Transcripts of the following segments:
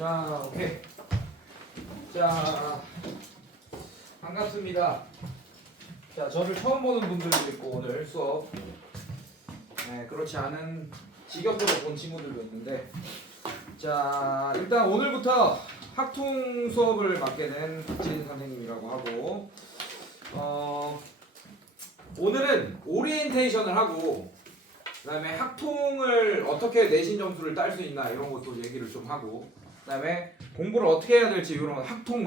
자, 오케이. 자, 반갑습니다. 자, 저를 처음 보는 분들도 있고 오늘 수업 그렇지 않은 직업으로 본 친구들도 있는데, 자, 일단 오늘부터 학통 수업을 맡게 된 박재진 선생님이라고 하고, 오늘은 오리엔테이션을 하고, 그 다음에 학통을 어떻게 내신 점수를 딸 수 있나 이런 것도 얘기를 좀 하고, 그 다음에 공부를 어떻게 해야 될지 이런 학통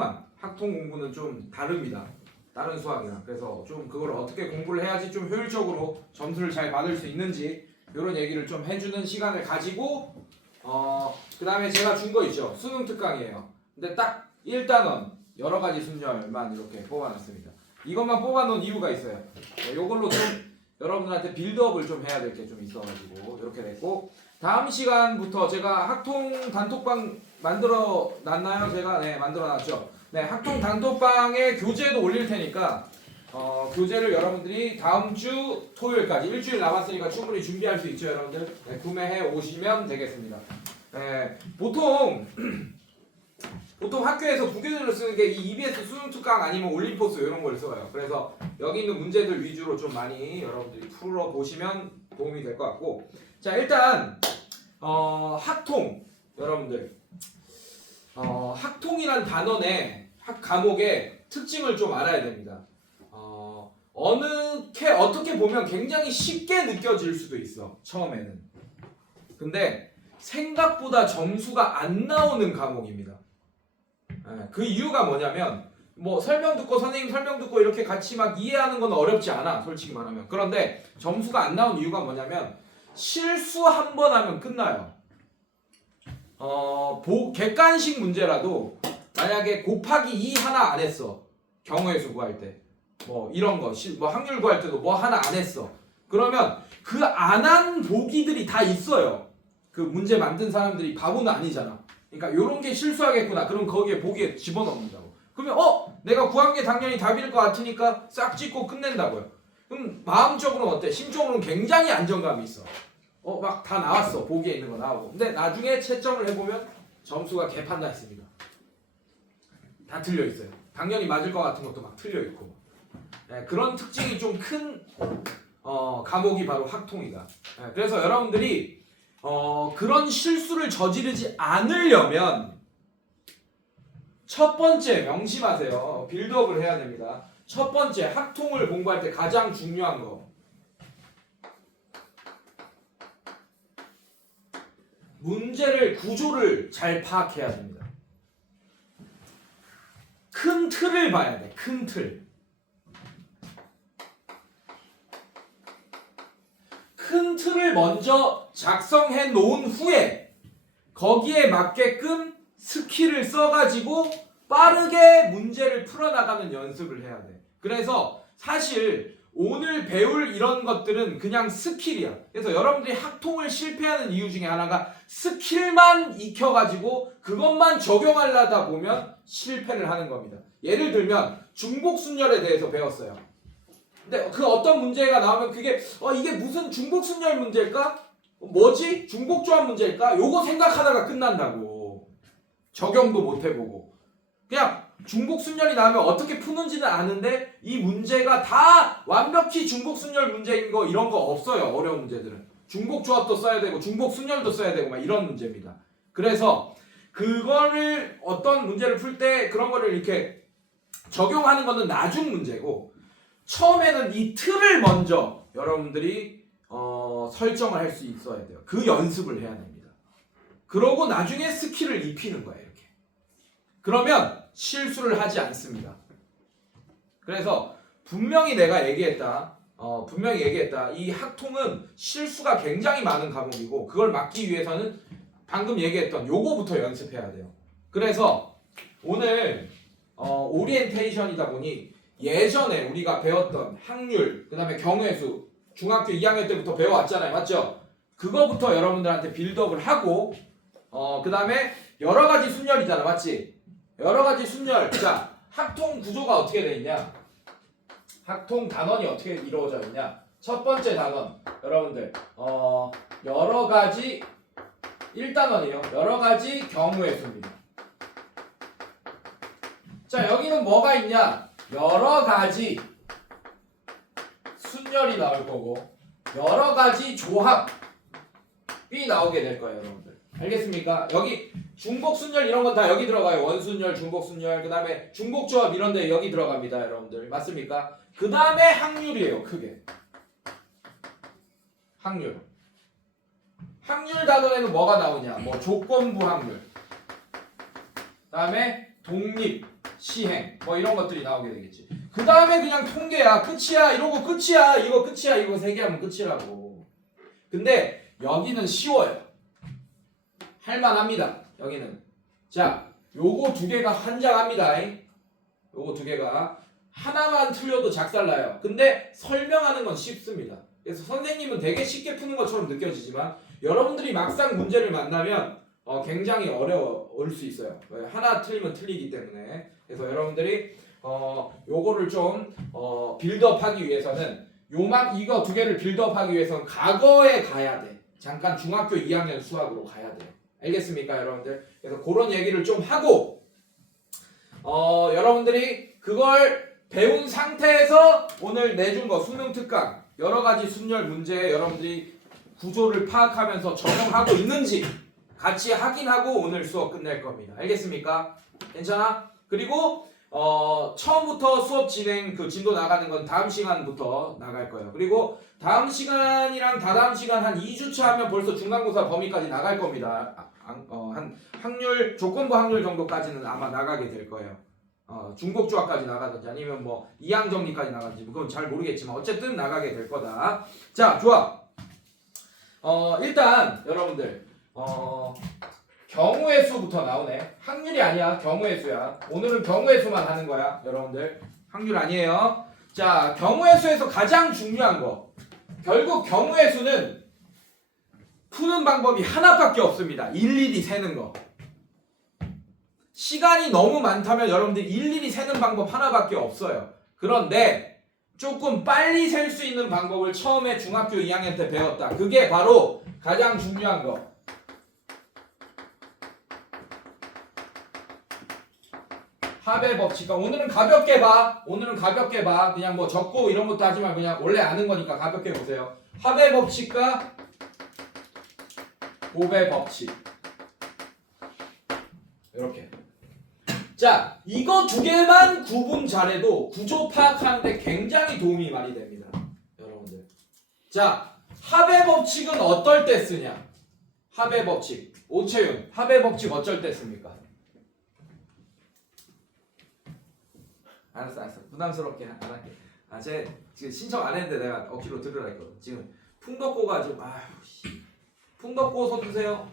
공부는 좀 다릅니다. 다른 수학이랑. 그래서 좀 그걸 어떻게 공부를 해야지 좀 효율적으로 점수를 잘 받을 수 있는지 이런 얘기를 좀 해주는 시간을 가지고, 그 다음에 제가 준 거 있죠. 수능 특강이에요. 근데 딱 1단원 여러 가지 순열만 이렇게 뽑아놨습니다. 이것만 뽑아놓은 이유가 있어요. 이걸로 좀 여러분들한테 빌드업을 좀 해야 될 게 좀 있어가지고 이렇게 됐고, 다음 시간부터 제가 학통 단톡방 만들어 놨나요? 제가 만들어 놨죠. 학통 단톡방에 교재도 올릴 테니까 교재를 여러분들이 다음 주 토요일까지 일주일 남았으니까 충분히 준비할 수 있죠, 여러분들. 구매해 오시면 되겠습니다. 보통 학교에서 부교재로 쓰는 게 이 EBS 수능 특강 아니면 올림포스 이런 걸 써요. 그래서 여기 있는 문제들 위주로 좀 많이 여러분들이 풀어 보시면 도움이 될 것 같고, 자, 일단 학통 여러분들 학통이란 단원의 학 과목의 특징을 좀 알아야 됩니다. 어떻게 보면 굉장히 쉽게 느껴질 수도 있어, 처음에는. 근데 생각보다 점수가 안 나오는 과목입니다. 그 이유가 뭐냐면, 뭐 설명 듣고 선생님 설명 듣고 이렇게 같이 막 이해하는 건 어렵지 않아, 솔직히 말하면. 그런데 점수가 안 나온 이유가 뭐냐면, 실수 한 번 하면 끝나요. 객관식 문제라도 만약에 곱하기 2 하나 안 했어, 경우의 수 구할 때, 뭐 이런 거, 뭐 확률 구할 때도 뭐 하나 안 했어, 그러면 그 안 한 보기들이 다 있어요. 그 문제 만든 사람들이 바보는 아니잖아. 그러니까 요런 게 실수하겠구나, 그럼 거기에 보기에 집어넣는다고. 그러면 내가 구한 게 당연히 답일 것 같으니까 싹 찍고 끝낸다고요. 그럼 마음적으로는 어때? 심적으로는 굉장히 안정감이 있어. 막 다 나왔어, 보기에 있는 거 나오고. 근데 나중에 채점을 해보면 점수가 개판났습니다. 다 틀려 있어요. 당연히 맞을 것 같은 것도 막 틀려 있고. 그런 특징이 좀 큰 과목이 바로 학통이다. 그래서 여러분들이 그런 실수를 저지르지 않으려면 첫 번째 명심하세요. 빌드업을 해야 됩니다. 첫 번째, 학통을 공부할 때 가장 중요한 거, 문제를 구조를 잘 파악해야 됩니다. 큰 틀을 봐야 돼. 큰 틀. 큰 틀을 먼저 작성해 놓은 후에 거기에 맞게끔 스킬을 써가지고 빠르게 문제를 풀어나가는 연습을 해야 돼. 그래서 사실 오늘 배울 이런 것들은 그냥 스킬이야. 그래서 여러분들이 학통을 실패하는 이유 중에 하나가 스킬만 익혀가지고 그것만 적용하려다 보면 실패를 하는 겁니다. 예를 들면 중복순열에 대해서 배웠어요. 근데 그 어떤 문제가 나오면 그게 이게 무슨 중복순열 문제일까? 뭐지? 중복조합 문제일까? 요거 생각하다가 끝난다고. 적용도 못 해보고. 그냥 중복순열이 나오면 어떻게 푸는지는 아는데 이 문제가 다 완벽히 중복순열 문제인 거 이런 거 없어요. 어려운 문제들은 중복조합도 써야 되고 중복순열도 써야 되고 막 이런 문제입니다. 그래서 그거를 어떤 문제를 풀 때 그런 거를 이렇게 적용하는 거는 나중 문제고, 처음에는 이 틀을 먼저 여러분들이 설정을 할 수 있어야 돼요. 그 연습을 해야 됩니다. 그러고 나중에 스킬을 입히는 거예요. 이렇게. 그러면 실수를 하지 않습니다. 그래서 분명히 내가 얘기했다. 이 학통은 실수가 굉장히 많은 과목이고, 그걸 막기 위해서는 방금 얘기했던 요거부터 연습해야 돼요. 그래서 오늘 오리엔테이션이다 보니 예전에 우리가 배웠던 확률, 그 다음에 경우의 수, 중학교 2학년 때부터 배워왔잖아요. 맞죠? 그거부터 여러분들한테 빌드업을 하고, 그 다음에 여러 가지 순열이잖아. 맞지? 여러 가지 순열. 자, 학통 구조가 어떻게 돼 있냐? 학통 단원이 어떻게 이루어져 있냐? 첫 번째 단원, 여러분들, 여러 가지 1단원이요. 여러 가지 경우의 수입니다. 자, 여기는 뭐가 있냐? 여러 가지 순열이 나올 거고 여러 가지 조합이 나오게 될 거예요, 여러분들. 알겠습니까? 여기 중복 순열 이런 건 다 여기 들어가요. 원순열, 중복 순열, 그 다음에 중복 조합 이런 데 여기 들어갑니다, 여러분들. 맞습니까? 그 다음에 확률이에요, 크게. 확률. 확률 단원에는 뭐가 나오냐? 뭐 조건부 확률. 그 다음에 독립, 시행, 뭐 이런 것들이 나오게 되겠지. 그 다음에 그냥 통계야. 끝이야. 이러고 끝이야. 이거 끝이야. 이거 3개 하면 끝이라고. 근데 여기는 쉬워요. 할만합니다. 여기는. 자, 요거 2개가 환장합니다. 요거 2개가. 하나만 틀려도 작살나요. 근데 설명하는 건 쉽습니다. 그래서 선생님은 되게 쉽게 푸는 것처럼 느껴지지만 여러분들이 막상 문제를 만나면 굉장히 어려울 수 있어요. 하나 틀리면 틀리기 때문에. 그래서 여러분들이 요거를 좀 빌드업하기 위해서는 이거 2개를 빌드업하기 위해서는 과거에 가야 돼. 잠깐 중학교 2학년 수학으로 가야 돼요. 알겠습니까, 여러분들? 그래서 그런 얘기를 좀 하고 여러분들이 그걸 배운 상태에서 오늘 내준 거 수능 특강 여러 가지 순열 문제 여러분들이 구조를 파악하면서 적용하고 있는지 같이 확인하고 오늘 수업 끝낼 겁니다. 알겠습니까? 괜찮아? 그리고 처음부터 수업 진행 그 진도 나가는 건 다음 시간부터 나갈 거예요. 그리고 다음 시간이랑 다다음 시간 한 2주차 하면 벌써 중간고사 범위까지 나갈 겁니다. 한 확률 조건부 확률 정도까지는 아마 나가게 될 거예요. 중복조합까지 나가든지 아니면 뭐 이항정리까지 나가든지 그건 잘 모르겠지만 어쨌든 나가게 될 거다. 자, 좋아. 일단 여러분들 경우의 수부터 나오네. 확률이 아니야. 경우의 수야. 오늘은 경우의 수만 하는 거야, 여러분들. 확률 아니에요. 자, 경우의 수에서 가장 중요한 거. 결국 경우의 수는 푸는 방법이 하나밖에 없습니다. 일일이 세는 거. 시간이 너무 많다면 여러분들 일일이 세는 방법 하나밖에 없어요. 그런데 조금 빨리 셀 수 있는 방법을 처음에 중학교 2학년 때 배웠다. 그게 바로 가장 중요한 거. 합의 법칙과 오늘은 가볍게 봐. 그냥 뭐 적고 이런 것도 하지 말고 그냥 원래 아는 거니까 가볍게 보세요. 합의 법칙과 곱의 법칙. 이렇게. 자, 이거 2개만 구분 잘해도 구조 파악하는데 굉장히 도움이 많이 됩니다, 여러분들. 자, 합의 법칙은 어떨 때 쓰냐? 합의 법칙. 오채윤, 합의 법칙 어쩔 때 씁니까? 알았어. 부담스럽게 안 할게. 쟤 지금 신청 안 했는데 내가 억지로 들으라 했거든. 지금 풍 덮고 가지고 풍 덮고 손 드세요.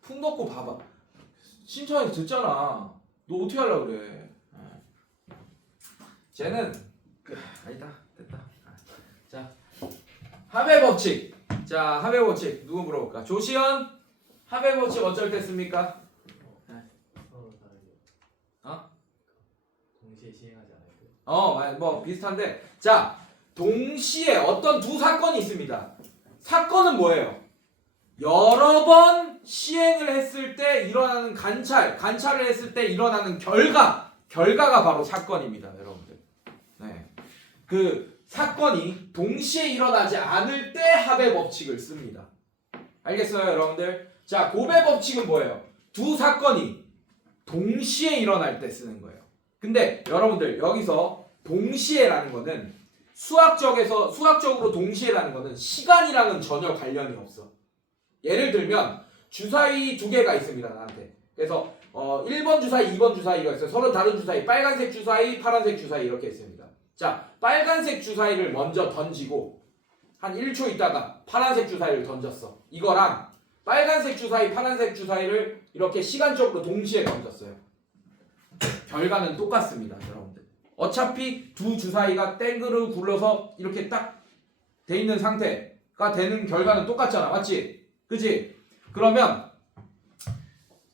풍 덮고 봐봐. 신청해서 듣잖아. 너 어떻게 하려고 그래? 쟤는 아니다. 됐다. 자, 합의 법칙. 자, 합의 법칙 누구 물어볼까? 조시현, 합의 법칙 어쩔 때 씁니까? 서로 다르게. 동시에 시행하지 않을까요? 뭐 비슷한데. 자, 동시에 어떤 2 사건이 있습니다. 사건은 뭐예요? 여러 번 시행을 했을 때 일어나는 관찰을 했을 때 일어나는 결과가 바로 사건입니다, 여러분들. 네. 그 사건이 동시에 일어나지 않을 때 합의 법칙을 씁니다. 알겠어요, 여러분들? 자, 곱의 법칙은 뭐예요? 2 사건이 동시에 일어날 때 쓰는 거예요. 근데 여러분들 여기서 동시에라는 거는 수학적으로 동시에라는 거는 시간이랑은 전혀 관련이 없어. 예를 들면 주사위 2개가 있습니다, 나한테. 그래서 1번 주사위, 2번 주사위가 있어요. 서로 다른 주사위, 빨간색 주사위, 파란색 주사위 이렇게 있습니다. 자, 빨간색 주사위를 먼저 던지고 한 1초 있다가 파란색 주사위를 던졌어. 이거랑 빨간색 주사위, 파란색 주사위를 이렇게 시간적으로 동시에 던졌어요. 결과는 똑같습니다, 여러분들. 어차피 2 주사위가 땡그르 굴러서 이렇게 딱 돼 있는 상태가 되는 결과는 똑같잖아, 맞지? 그지? 그러면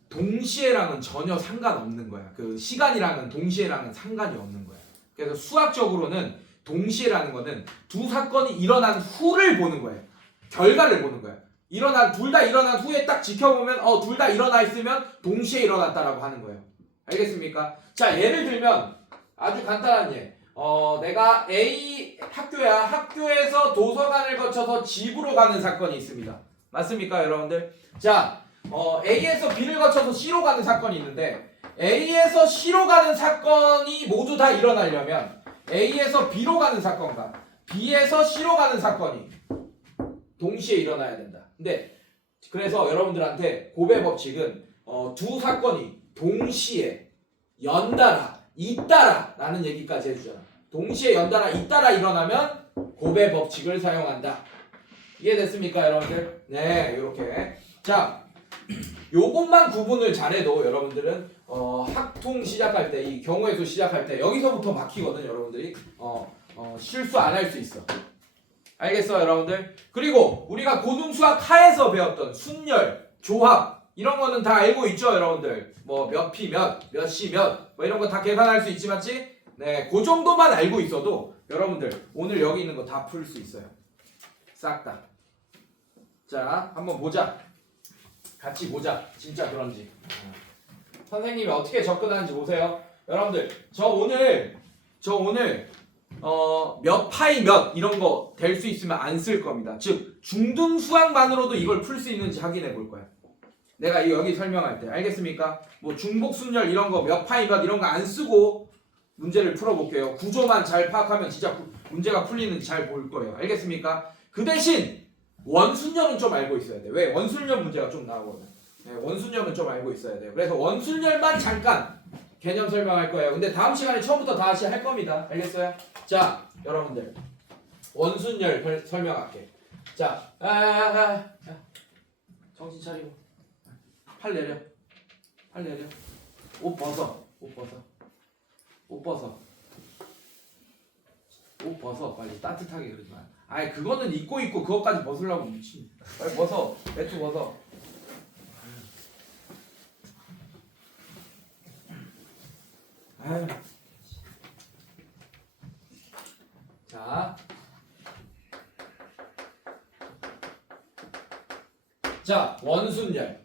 동시에랑은 전혀 상관없는 거야. 그 시간이랑은 동시에랑은 상관이 없는 거야. 그래서 수학적으로는 동시에라는 거는 2 사건이 일어난 후를 보는 거예요. 결과를 보는 거야. 둘 다 일어난 후에 딱 지켜보면 둘 다 일어나 있으면 동시에 일어났다라고 하는 거예요. 알겠습니까? 자, 예를 들면 아주 간단한 예. 내가 A 학교야. 학교에서 도서관을 거쳐서 집으로 가는 사건이 있습니다. 맞습니까, 여러분들? 자, A에서 B를 거쳐서 C로 가는 사건이 있는데 A에서 C로 가는 사건이 모두 다 일어나려면 A에서 B로 가는 사건과 B에서 C로 가는 사건이 동시에 일어나야 된다. 근데 그래서 여러분들한테 고배 법칙은 두 사건이 동시에 연달아 잇따라 라는 얘기까지 해주잖아. 동시에 연달아 잇따라 일어나면 고배 법칙을 사용한다. 이해됐습니까, 여러분들? 네, 이렇게. 자, 요것만 구분을 잘해도 여러분들은 학통 시작할 때, 이 경우의 수 시작할 때 여기서부터 막히거든, 여러분들이. 실수 안 할 수 있어. 알겠어, 여러분들? 그리고 우리가 고등수학 하에서 배웠던 순열, 조합 이런 거는 다 알고 있죠, 여러분들? 뭐 몇 피 몇, 몇 시 몇, 뭐 이런 거 다 계산할 수 있지, 맞지? 네, 그 정도만 알고 있어도 여러분들 오늘 여기 있는 거 다 풀 수 있어요. 싹 다. 자, 한번 보자. 같이 보자. 진짜 그런지. 선생님이 어떻게 접근하는지 보세요. 여러분들, 저 오늘 몇 파이 몇 이런 거 될 수 있으면 안 쓸 겁니다. 즉 중등 수학만으로도 이걸 풀 수 있는지 확인해 볼 거야. 내가 여기 설명할 때 알겠습니까? 뭐 중복 순열 이런 거 몇 파이 몇 이런 거 안 쓰고 문제를 풀어볼게요. 구조만 잘 파악하면 진짜 문제가 풀리는지 잘 볼 거예요. 알겠습니까? 그 대신 원순열은 좀 알고 있어야 돼. 왜? 원순열 문제가 좀 나오거든. 네, 원순열은 좀 알고 있어야 돼요. 그래서 원순열만 잠깐 개념 설명할 거예요. 근데 다음 시간에 처음부터 다시 할 겁니다. 알겠어요? 자, 여러분들 원순열 설명할게. 자, 정신 차리고 팔 내려. 팔 내려. 옷 벗어. 옷 벗어. 옷 벗어. 옷 벗어. 빨리 따뜻하게 그러지 마. 아이, 그거는 입고 그것까지 벗으려고 미친. 빨리 벗어. 매트 벗어. 아유. 자, 원순열.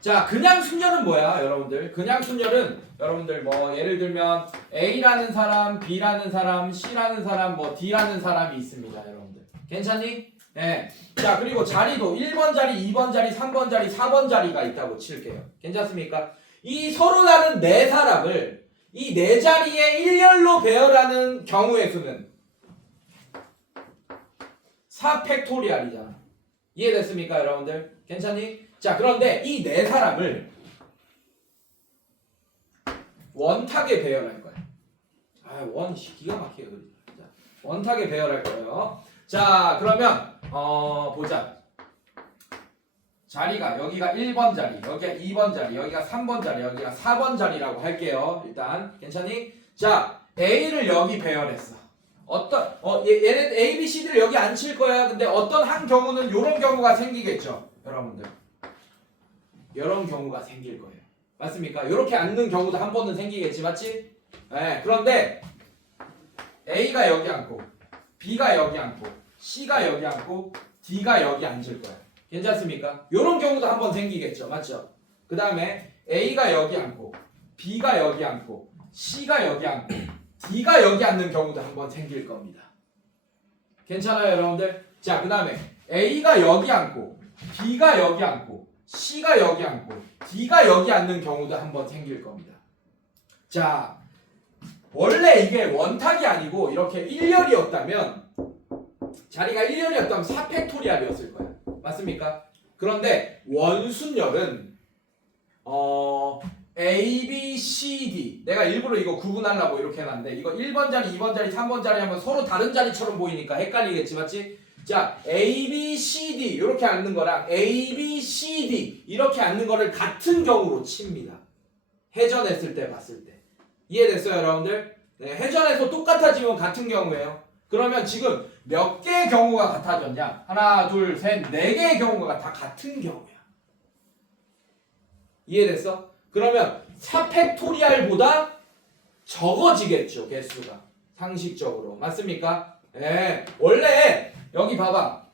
자, 그냥 순열은 뭐야, 여러분들? 그냥 순열은 여러분들 뭐 예를 들면 A라는 사람, B라는 사람, C라는 사람, 뭐 D라는 사람이 있습니다, 여러분들. 괜찮니? 네. 자, 그리고 자리도 1번 자리, 2번 자리, 3번 자리, 4번 자리가 있다고 칠게요. 괜찮습니까? 이 서로 다른 네 사람을 이 네 자리에 일렬로 배열하는 경우의 수는 4팩토리알이잖아. 이해됐습니까, 여러분들? 괜찮니? 자, 그런데 이 네 사람을 원탁에 배열할 거야. 원 기가 막히게 그리죠. 원탁에 배열할 거예요. 자, 그러면 보자. 자리가 여기가 1번 자리, 여기가 2번 자리, 여기가 3번 자리, 여기가 4번 자리라고 할게요. 일단 괜찮니? 자, A를 여기 배열했어. 얘네 A, B, C를 여기 안 칠 거야. 근데 어떤 한 경우는 이런 경우가 생기겠죠, 여러분들. 이런 경우가 생길 거예요. 맞습니까? 이렇게 앉는 경우도 한 번은 생기겠지, 맞지? 네. 그런데 A가 여기 앉고, B가 여기 앉고, C가 여기 앉고, D가 여기 앉을 거야. 괜찮습니까? 이런 경우도 한 번 생기겠죠, 맞죠? 그 다음에 A가 여기 앉고, B가 여기 앉고, C가 여기 앉고, D가 여기 앉는 경우도 한 번 생길 겁니다. 괜찮아요, 여러분들? 자, 그 다음에 A가 여기 앉고, B가 여기 앉고, C가 여기 앉고, D가 여기 앉는 경우도 한 번 생길 겁니다. 자, 원래 이게 원탁이 아니고 이렇게 일렬이었다면, 자리가 일렬이었다면 4팩토리알이었을 거야. 맞습니까? 그런데 원순열은 A, B, C, D. 내가 일부러 이거 구분하려고 이렇게 해놨는데 이거 1번 자리, 2번 자리, 3번 자리 하면 서로 다른 자리처럼 보이니까 헷갈리겠지, 맞지? 자, A, B, C, D 이렇게 앉는 거랑 A, B, C, D 이렇게 앉는 거를 같은 경우로 칩니다. 회전했을 때 봤을 때. 이해됐어요, 여러분들? 네, 회전해서 똑같아지면 같은 경우예요. 그러면 지금 몇 개의 경우가 같아졌냐? 하나, 둘, 셋, 네 개의 경우가 다 같은 경우야. 이해됐어? 그러면 4팩토리알보다 적어지겠죠, 개수가. 상식적으로. 맞습니까? 예. 원래 여기 봐봐.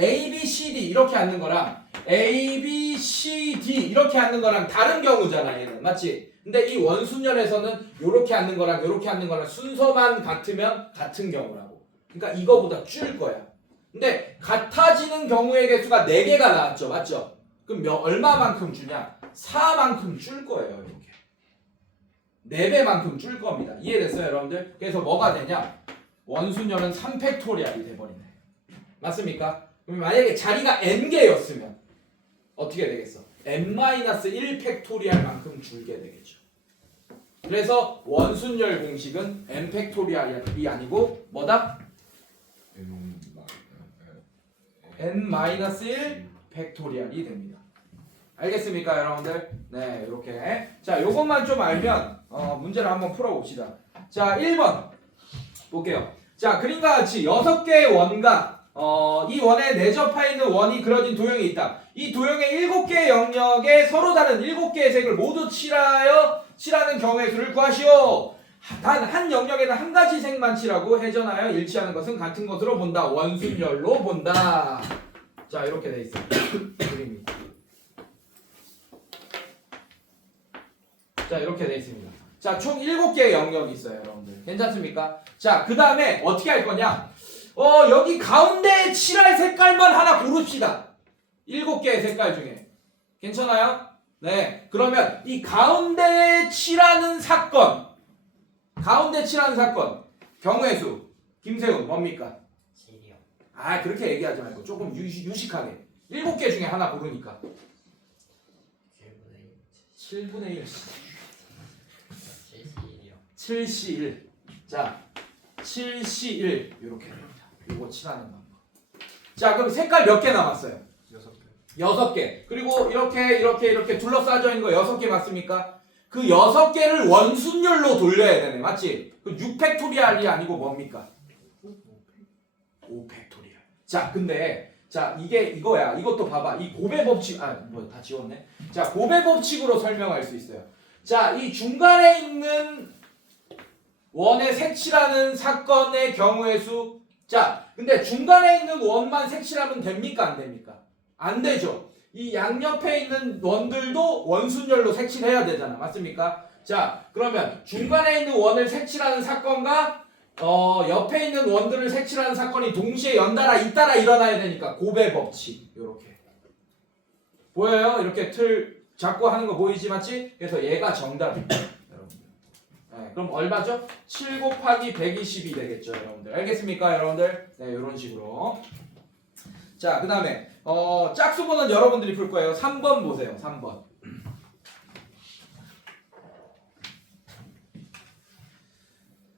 A, B, C, D 이렇게 앉는 거랑 A, B, C, D 이렇게 앉는 거랑 다른 경우잖아 얘는 맞지? 근데 이 원순열에서는 요렇게 앉는 거랑 요렇게 앉는 거랑 순서만 같으면 같은 경우라고. 그러니까 이거보다 줄 거야. 근데 같아지는 경우의 개수가 4개가 나왔죠 맞죠? 그럼 얼마만큼 주냐? 4만큼 줄 거예요 이렇게. 4배만큼 줄 겁니다. 이해됐어요 여러분들? 그래서 뭐가 되냐? 원순열은 3팩토리알이 돼버리네. 맞습니까? 그럼 만약에 자리가 n개였으면 어떻게 되겠어? n-1 팩토리알만큼 줄게 되겠죠. 그래서 원순열 공식은 n 팩토리알이 아니고 뭐다? n-1 팩토리알이 됩니다. 알겠습니까 여러분들? 네 이렇게 자 요것만 좀 알면 문제를 한번 풀어봅시다. 자 1번 볼게요. 자 그림과 같이 6개의 원과 이 원에 내접하 있는 원이 그려진 도형이 있다. 이 도형의 7개의 영역에 서로 다른 7개의 색을 모두 칠하는 경우의 수를 구하시오. 단 한 영역에는 한 가지 색만 칠하고 회전하여 일치하는 것은 같은 것으로 본다. 원순열로 본다. 자 이렇게 돼 있어요. 그림이. 자 이렇게 돼 있습니다. 자 총 7개의 영역이 있어요 여러분들. 괜찮습니까? 자 그 다음에 어떻게 할 거냐? 여기 가운데에 칠할 색깔만 하나 고릅시다. 7개의 색깔 중에. 괜찮아요? 네. 그러면 이 가운데에 칠하는 사건. 경우의 수. 김세훈 뭡니까? 7이요. 아 그렇게 얘기하지 말고 조금 유식하게. 7개 중에 하나 고르니까. 7분의 1. 7C1. 자 7C1 이렇게 됩니다. 요거 칠하는 방법. 자 그럼 색깔 몇 개 남았어요? 6개. 그리고 이렇게 둘러싸져 있는 거 6개 맞습니까? 그 6개를 원순열로 돌려야 되네. 맞지? 그 6팩토리알이 아니고 뭡니까? 5팩토리알. 자 근데 자 이게 이거야. 이것도 봐봐. 이 곱의 법칙 다 지웠네. 자 곱의 법칙으로 설명할 수 있어요. 자 이 중간에 있는 원에 색칠하는 사건의 경우의 수. 자 근데 중간에 있는 원만 색칠하면 됩니까 안 됩니까? 안 되죠. 이 양옆에 있는 원들도 원순열로 색칠해야 되잖아. 맞습니까? 자 그러면 중간에 있는 원을 색칠하는 사건과 옆에 있는 원들을 색칠하는 사건이 동시에 연달아 잇따라 일어나야 되니까 곱의 법칙. 요렇게 보여요? 이렇게 틀 잡고 하는 거 보이지 맞지? 그래서 얘가 정답입니다 여러분들. 네, 그럼 얼마죠? 7 곱하기 120이 되겠죠 여러분들. 알겠습니까 여러분들? 네 요런 식으로. 자 그 다음에 짝수번은 여러분들이 풀 거예요. 3번 보세요. 3번.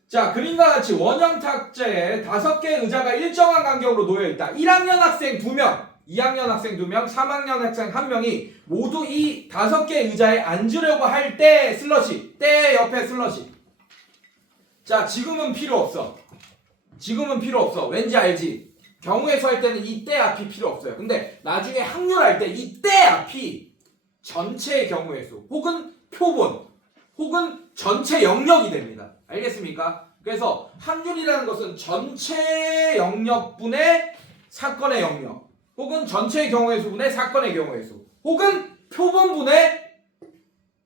자 그림과 같이 원형 탁자에 5개의 의자가 일정한 간격으로 놓여 있다. 1학년 학생 2명, 2학년 학생 2명, 3학년 학생 1명이 모두 이 5개의 의자에 앉으려고 할 때 슬러시, 때 옆에 슬러시. 자 지금은 필요 없어. 왠지 알지? 경우의 수 할 때는 이 때 앞이 필요 없어요. 근데 나중에 확률할 때 이 때 앞이 전체의 경우의 수 혹은 표본 혹은 전체 영역이 됩니다. 알겠습니까? 그래서 확률이라는 것은 전체 영역분의 사건의 영역 혹은 전체의 경우의 수분의 사건의 경우의 수 혹은 표본분의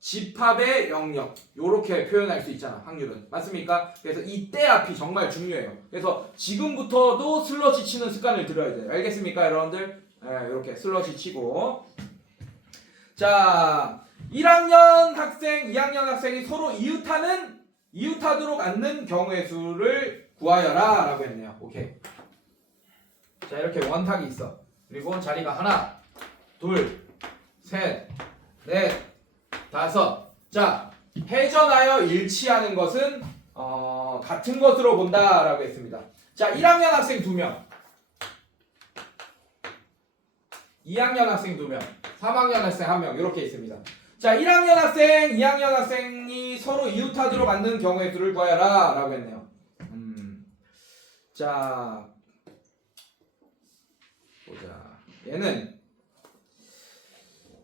집합의 영역 요렇게 표현할 수 있잖아. 확률은 맞습니까? 그래서 이 때 앞이 정말 중요해요. 그래서 지금부터도 슬러시 치는 습관을 들여야 돼요. 알겠습니까 여러분들? 이렇게 슬러시 치고 자 1학년 학생 2학년 학생이 서로 이웃하도록 앉는 경우의 수를 구하여라 라고 했네요. 오케이. 자 이렇게 원탁이 있어. 그리고 자리가 하나 둘 셋 넷 5. 자, 회전하여 일치하는 것은 같은 것으로 본다라고 했습니다. 자, 1학년 학생 2명, 2학년 학생 2명, 3학년 학생 1명 이렇게 있습니다. 자, 1학년 학생, 2학년 학생이 서로 이웃하도록 만드는 경우의 수를 구하여라라고 했네요. 자, 보자. 얘는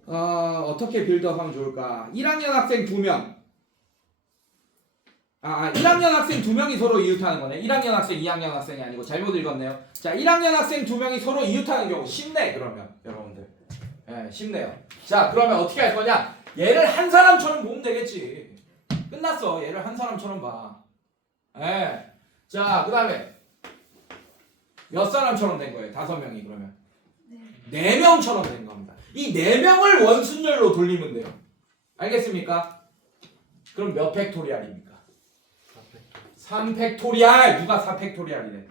어떻게 빌드업하면 좋을까? 1학년 학생 2명. 1학년 학생 2명이 서로 이웃하는 거네. 1학년 학생, 2학년 학생이 아니고 잘못 읽었네요. 자, 1학년 학생 2명이 서로 이웃하는 경우 쉽네 그러면 여러분들. 예, 쉽네요. 자, 그러면 어떻게 할 거냐? 얘를 한 사람처럼 보면 되겠지. 끝났어. 얘를 한 사람처럼 봐. 예. 자, 그 다음에 몇 사람처럼 된 거예요? 5명이 그러면? 4명처럼 된 겁니다. 이 4명을 원순열로 돌리면 돼요. 알겠습니까? 그럼 몇 팩토리알입니까? 3팩토리알. 누가 4팩토리알이래?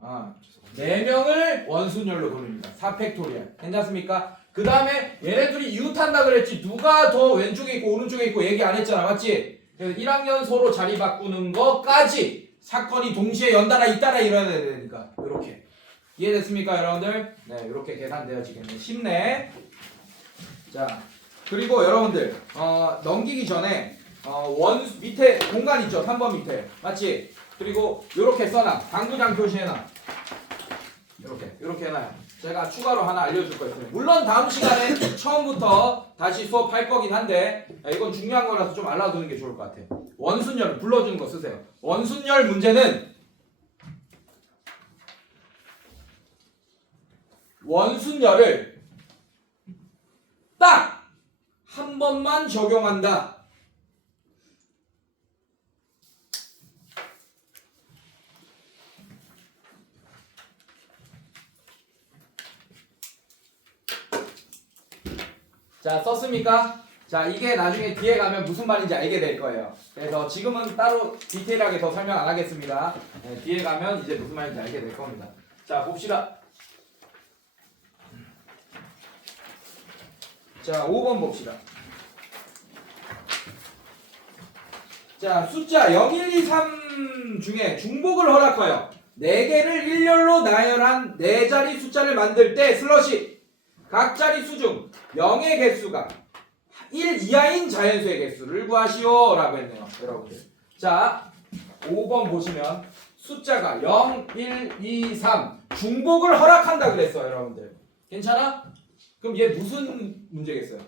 아, 4명을 원순열로 돌립니다. 4팩토리알. 괜찮습니까? 그 다음에 얘네들이 이웃한다 그랬지. 누가 더 왼쪽에 있고 오른쪽에 있고 얘기 안 했잖아. 맞지? 그래서 1학년 서로 자리 바꾸는 것까지 사건이 동시에 연달아 잇따라 일어나야 되니까 이렇게. 이해됐습니까 여러분들? 네, 이렇게 계산되어지겠네. 쉽네. 자, 그리고 여러분들 넘기기 전에 원 밑에 공간 있죠? 3번 밑에. 맞지? 그리고 이렇게 써놔. 당구장 표시해놔. 이렇게 해놔요. 제가 추가로 하나 알려줄 거 있어요. 물론 다음 시간에 처음부터 다시 수업할 거긴 한데 이건 중요한 거라서 좀 알아두는 게 좋을 것 같아요. 원순열 불러주는 거 쓰세요. 원순열 문제는 원순열을 딱 한 번만 적용한다. 자, 썼습니까? 자, 이게 나중에 뒤에 가면 무슨 말인지 알게 될 거예요. 그래서 지금은 따로 디테일하게 더 설명 안 하겠습니다. 네, 뒤에 가면 이제 무슨 말인지 알게 될 겁니다. 자, 봅시다. 자, 5번 봅시다. 자, 숫자 0, 1, 2, 3 중에 중복을 허락하여 4개를 일렬로 나열한 4자리 숫자를 만들 때 슬러시 각 자리 수 중 0의 개수가 1 이하인 자연수의 개수를 구하시오 라고 했네요. 여러분들. 자, 5번 보시면 숫자가 0, 1, 2, 3 중복을 허락한다 그랬어요. 여러분들. 괜찮아? 그럼 얘 무슨 문제겠어요?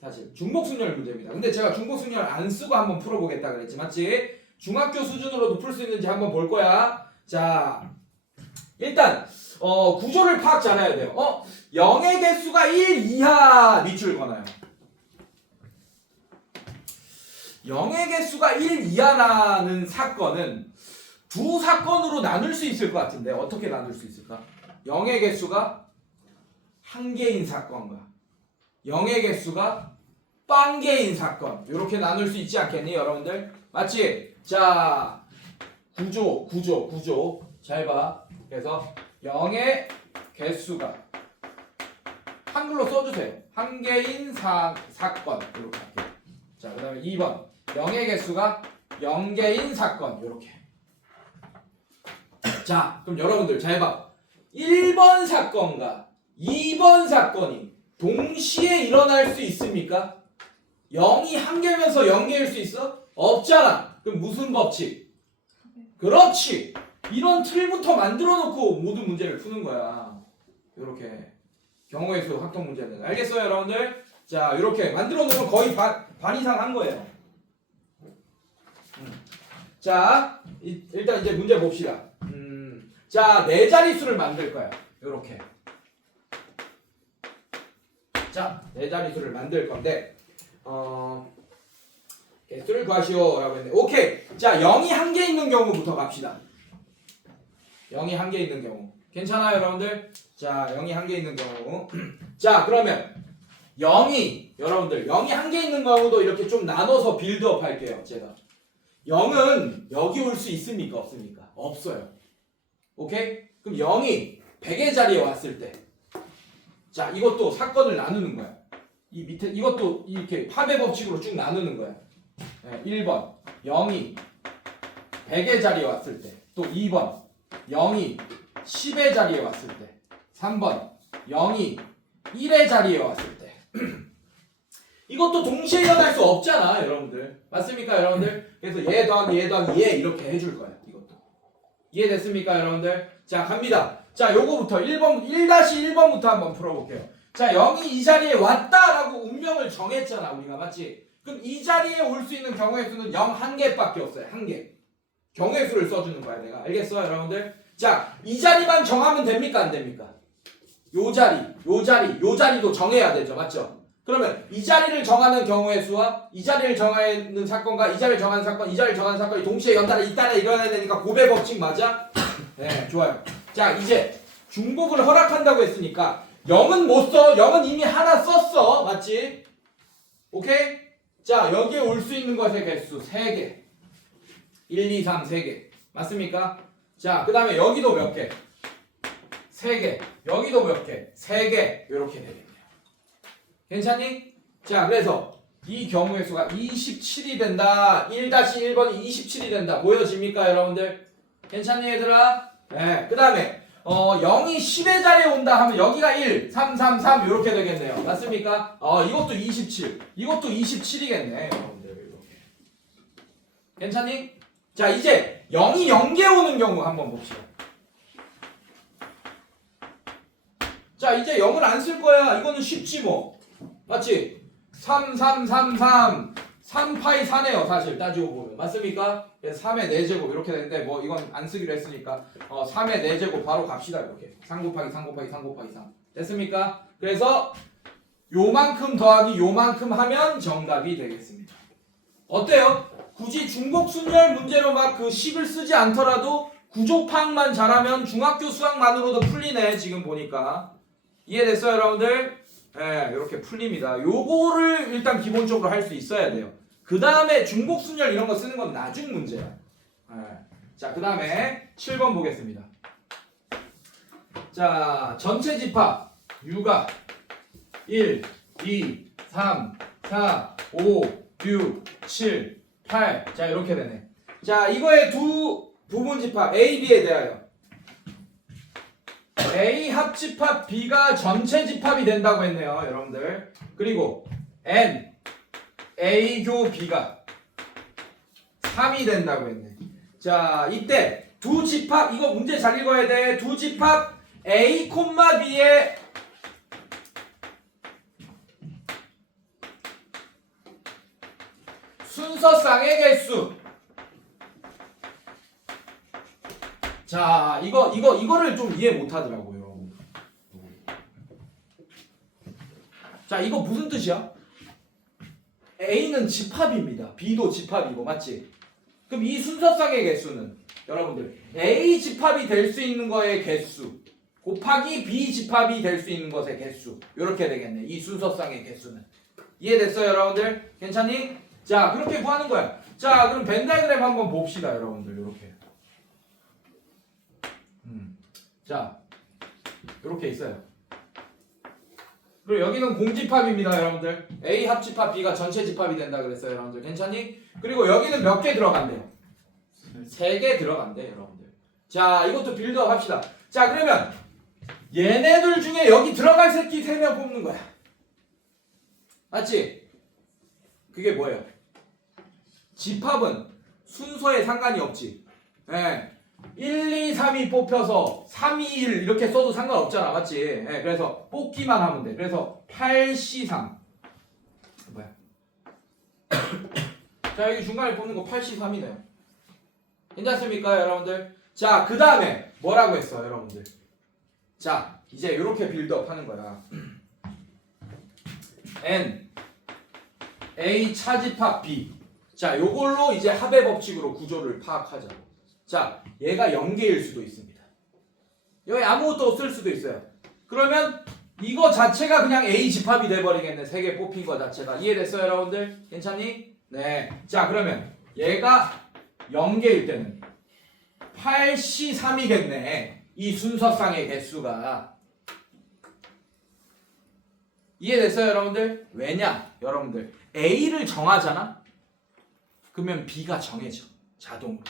사실 중복순열 문제입니다. 근데 제가 중복순열 안 쓰고 한번 풀어보겠다 그랬지. 맞지? 중학교 수준으로도 풀 수 있는지 한번 볼 거야. 자, 일단 구조를 파악 잘해야 돼요. 0의 개수가 1 이하 밑줄 거나요? 0의 개수가 1 이하라는 사건은 두 사건으로 나눌 수 있을 것 같은데 어떻게 나눌 수 있을까? 0의 개수가 한 개인 사건과 0의 개수가 빵 개인 사건 이렇게 나눌 수 있지 않겠니 여러분들? 맞지? 자, 구조 잘 봐. 그래서 0의 개수가 한글로 써주세요. 한 개인 사건 이렇게 할게요. 자, 그 다음에 2번 0의 개수가 0개인 사건 이렇게. 자, 그럼 여러분들 잘 봐. 1번 사건과 2번 사건이 동시에 일어날 수 있습니까? 0이 한 개면서 0개일 수 있어? 없잖아. 그럼 무슨 법칙? 그렇지. 이런 틀부터 만들어 놓고 모든 문제를 푸는 거야. 이렇게 경우의 수 확통 문제는. 알겠어요 여러분들? 자, 이렇게 만들어 놓으면 거의 반 이상 한 거예요. 자, 일단 이제 문제 봅시다. 자, 4자릿수를 만들 거야. 이렇게. 자, 4자릿수를 만들 건데 개수를 구하시오 라고 했는데 오케이. 자, 0이 한 개 있는 경우부터 갑시다. 0이 한 개 있는 경우 괜찮아요 여러분들? 자, 0이 한 개 있는 경우 자, 그러면 0이 여러분들 0이 한 개 있는 경우도 이렇게 좀 나눠서 빌드업 할게요. 제가 0은 여기 올 수 있습니까? 없습니까? 없어요. 오케이? 그럼 0이 100의 자리에 왔을 때 자, 이것도 사건을 나누는 거야. 이 밑에 이것도 이렇게 합의 법칙으로 쭉 나누는 거야. 네, 1번 0이 100의 자리에 왔을 때, 또 2번 0이 10의 자리에 왔을 때, 3번 0이 1의 자리에 왔을 때. 이것도 동시에 일어날 수 없잖아 여러분들. 맞습니까 여러분들? 그래서 얘 더하기 얘 더하기 얘 이렇게 해줄 거야. 이것도 이해됐습니까 여러분들? 자, 갑니다. 자, 요거부터 1-1번부터 한번 풀어볼게요. 자, 0이 이 자리에 왔다라고 운명을 정했잖아 우리가. 맞지? 그럼 이 자리에 올 수 있는 경우의 수는 0 한 개밖에 없어요. 한 개. 경우의 수를 써주는 거야 내가. 알겠어요 여러분들? 자, 이 자리만 정하면 됩니까 안 됩니까? 요 자리도 정해야 되죠. 맞죠? 그러면 이 자리를 정하는 경우의 수와 이 자리를 정하는 사건과 이 자리를 정하는 사건, 이 자리를 정하는 사건이 동시에 연달아 잇따라 일어나야 되니까 고배 법칙 맞아? 네, 좋아요. 자, 이제 중복을 허락한다고 했으니까 0은 못 써. 0은 이미 하나 썼어. 맞지? 오케이? 자, 여기에 올 수 있는 것의 개수 3개. 1, 2, 3, 3개. 맞습니까? 자, 그 다음에 여기도 몇 개? 3개. 여기도 몇 개? 3개. 이렇게 되겠네요. 괜찮니? 자, 그래서 이 경우의 수가 27이 된다. 1-1번이 27이 된다. 보여집니까, 여러분들? 괜찮니, 얘들아? 네. 그 다음에 0이 10의 자리에 온다 하면 여기가 1, 3, 3, 3 이렇게 되겠네요. 맞습니까? 이것도 27. 이것도 27이겠네, 여러분들. 이렇게. 괜찮니? 자, 이제 0이 0개 오는 경우 한번 봅시다. 자, 이제 0을 안 쓸 거야. 이거는 쉽지 뭐. 맞지? 3, 3, 3, 3. 3파이 4네요. 사실 따지고 보면. 맞습니까? 그래서 3의 4제곱 이렇게 되는데 뭐 이건 안 쓰기로 했으니까 3의 4제곱 바로 갑시다. 이렇게. 3 곱하기 3 곱하기 3 곱하기 3. 됐습니까? 그래서 요만큼 더하기 요만큼 하면 정답이 되겠습니다. 어때요? 굳이 중복순열 문제로 막 그 10을 쓰지 않더라도 구조 파악만 잘하면 중학교 수학만으로도 풀리네. 지금 보니까. 이해됐어요, 여러분들? 네, 이렇게 풀립니다. 요거를 일단 기본적으로 할 수 있어야 돼요. 그 다음에 중복순열 이런 거 쓰는 건 나중 문제야. 네. 자, 그 다음에 7번 보겠습니다. 자, 전체 집합 U가 1, 2, 3, 4, 5, 6, 7, 8. 자, 이렇게 되네. 자, 이거의 두 부분 집합 A, B에 대하여 A 합집합 B가 전체 집합이 된다고 했네요, 여러분들. 그리고 N A교 B가 3이 된다고 했네. 자, 이때 두 집합, 이거 문제 잘 읽어야 돼. 두 집합 A, B의 순서쌍의 개수. 자, 이거를 좀 이해 못 하더라고요. 자, 이거 무슨 뜻이야? A는 집합입니다. B도 집합이고, 맞지? 그럼 이 순서쌍의 개수는 여러분들 A 집합이 될 수 있는 거의 개수 곱하기 B 집합이 될 수 있는 것의 개수 이렇게 되겠네. 이 순서쌍의 개수는. 이해됐어요, 여러분들? 괜찮니? 자, 그렇게 구하는 거야. 자, 그럼 벤 다이그램 한번 봅시다, 여러분들. 이렇게. 자, 이렇게 있어요. 그리고 여기는 공집합입니다, 여러분들. A 합집합 B가 전체 집합이 된다 그랬어요, 여러분들. 괜찮니? 그리고 여기는 몇 개 들어간대요? 3개 들어간대요, 여러분들. 자, 이것도 빌드업 합시다. 자, 그러면 얘네들 중에 여기 들어갈 새끼 3명 뽑는 거야. 맞지? 그게 뭐예요? 집합은 순서에 상관이 없지. 예. 1, 2, 3이 뽑혀서 3, 2, 1 이렇게 써도 상관없잖아. 맞지? 예. 그래서 뽑기만 하면 돼. 그래서 8, C, 3 뭐야? 자, 여기 중간에 뽑는 거 8, C, 3이네요. 괜찮습니까, 여러분들? 자, 그 다음에 뭐라고 했어, 여러분들? 자, 이제 이렇게 빌드업 하는 거야. N A 차집합 B. 자, 요걸로 이제 합의 법칙으로 구조를 파악하자. 자, 얘가 0개일 수도 있습니다. 여기 아무것도 쓸 수도 있어요. 그러면 이거 자체가 그냥 A 집합이 돼버리겠네. 3개 뽑힌 거 자체가. 이해됐어요, 여러분들? 괜찮니? 네. 자, 그러면 얘가 0개일 때는 8C3이겠네. 이 순서쌍의 개수가. 이해됐어요, 여러분들? 왜냐? 여러분들 A를 정하잖아? 그러면 B가 정해져. 자동으로.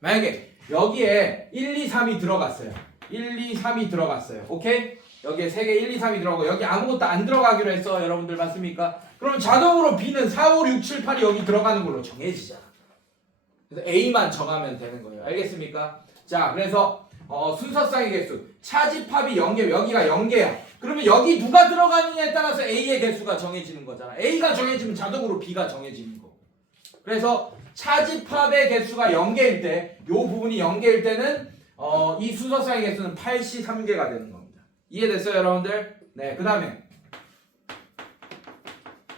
만약에 여기에 1, 2, 3이 들어갔어요. 1, 2, 3이 들어갔어요. 오케이? 여기에 3개 1, 2, 3이 들어가고 여기 아무것도 안 들어가기로 했어. 여러분들 맞습니까? 그럼 자동으로 B는 4, 5, 6, 7, 8이 여기 들어가는 걸로 정해지잖아. 그래서 A만 정하면 되는 거예요. 알겠습니까? 자, 그래서 순서쌍의 개수. 차집합이 0개, 여기가 0개야. 그러면 여기 누가 들어가느냐에 따라서 A의 개수가 정해지는 거잖아. A가 정해지면 자동으로 B가 정해지는 거. 그래서 차집합의 개수가 0개일 때, 요 부분이 0개일 때는 이 순서쌍의 개수는 8C3개가 되는 겁니다. 이해됐어요 여러분들? 네, 그 다음에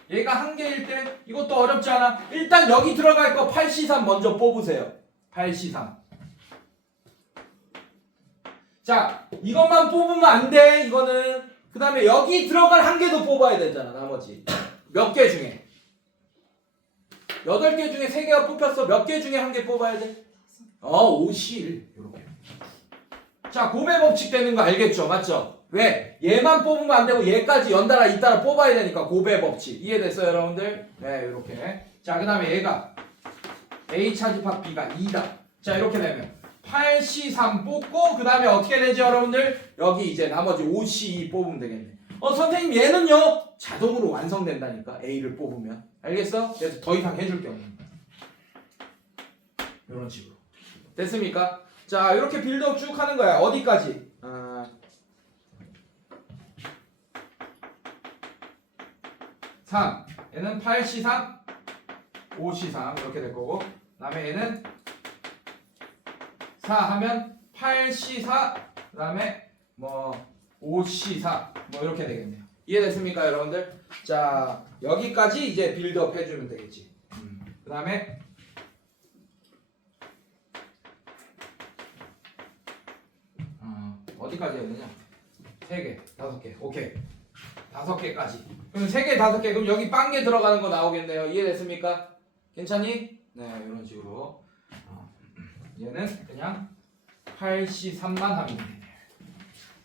얘가 한 개일 때 이것도 어렵지 않아. 일단 여기 들어갈 거 8C3 먼저 뽑으세요. 8C3. 자, 이것만 뽑으면 안 돼. 이거는. 그 다음에 여기 들어갈 한 개도 뽑아야 되잖아. 나머지 몇 개 중에 8개 중에 3개가 뽑혔어. 몇 개 중에 한 개 뽑아야 돼? 5C1 이렇게. 자, 곱의 법칙 되는 거 알겠죠? 맞죠? 왜? 얘만 뽑으면 안 되고 얘까지 연달아 잇따라 뽑아야 되니까 곱의 법칙. 이해됐어요 여러분들? 네, 이렇게. 자, 그 다음에 얘가 A 차집합 B가 2다. 자, 이렇게 되면 8C3 뽑고 그 다음에 어떻게 되죠 여러분들? 여기 이제 나머지 5C2 뽑으면 되겠네. 선생님 얘는요 자동으로 완성된다니까 A를 뽑으면. 알겠어? 그래서 더 이상 해줄 게 없는 거야. 이런 식으로. 됐습니까? 자, 이렇게 빌드업 쭉 하는 거야. 어디까지? 3. 얘는 8C3, 5C3 이렇게 될 거고, 그 다음에 얘는 4 하면 8C4, 그 다음에 뭐 5C4 뭐 이렇게 되겠네요. 이해됐습니까 여러분들? 자, 여기까지 이제 빌드업 해주면 되겠지. 그 다음에 어디까지 해야 되냐? 3개, 5개, 오케이. 5개까지. 그럼 3개, 5개. 그럼 여기 빵개 들어가는 거 나오겠네요. 이해됐습니까? 괜찮니? 네, 이런 식으로. 얘는 그냥 8C3만 하면 되네요.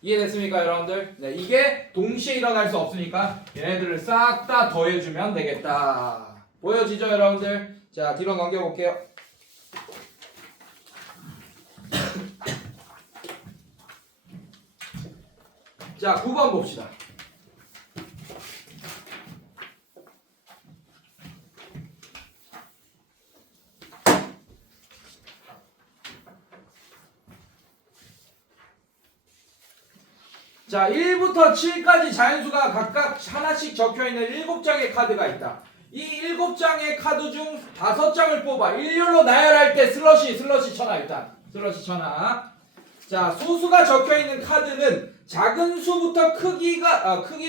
이해됐습니까, 여러분들? 네, 이게 동시에 일어날 수 없으니까 얘네들을 싹 다 더해주면 되겠다. 보여지죠, 여러분들? 자, 뒤로 넘겨볼게요. 자, 9번 봅시다. 자, 1부터 7까지 자연수가 각각 하나씩 적혀있는 7장의 카드가 있다. 이 7장의 카드 중 5장을 뽑아 일렬로 나열할 때 슬러시 쳐놔. 일단 슬러시 쳐놔. 자, 소수가 적혀있는 카드는 작은 수부터 크기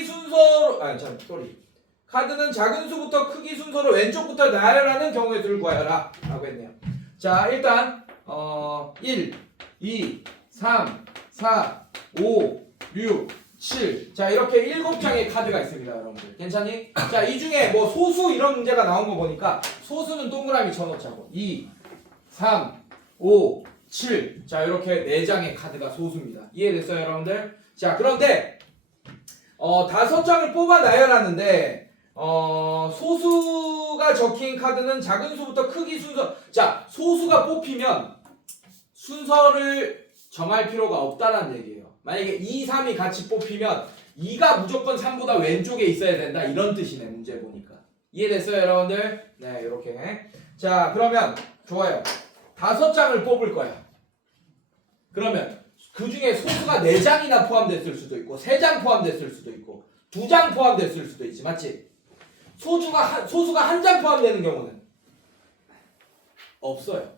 순서로 카드는 작은 수부터 크기 순서로 왼쪽부터 나열하는 경우에 들 구하여라 라고 했네요. 자, 일단 1, 2, 3, 4, 5, 6, 7. 자, 이렇게 7장의 카드가 있습니다, 여러분들. 괜찮니? 자, 이 중에 뭐 소수 이런 문제가 나온 거 보니까 소수는 동그라미 쳐놓자고. 2, 3, 5, 7. 자, 이렇게 4장의 카드가 소수입니다. 이해됐어요, 여러분들? 자, 그런데 5장을 뽑아 나열하는데 소수가 적힌 카드는 작은 수부터 크기 순서. 자, 소수가 뽑히면 순서를 정할 필요가 없다는 얘기예요. 만약에 2, 3이 같이 뽑히면 2가 무조건 3보다 왼쪽에 있어야 된다 이런 뜻이네. 문제 보니까. 이해됐어요 여러분들? 네, 이렇게. 자, 그러면 좋아요. 5장을 뽑을 거야. 그러면 그 중에 소수가 4장이나 포함됐을 수도 있고 3장 포함됐을 수도 있고 2장 포함됐을 수도 있지. 맞지? 소수가 1장 포함되는 경우는 없어요.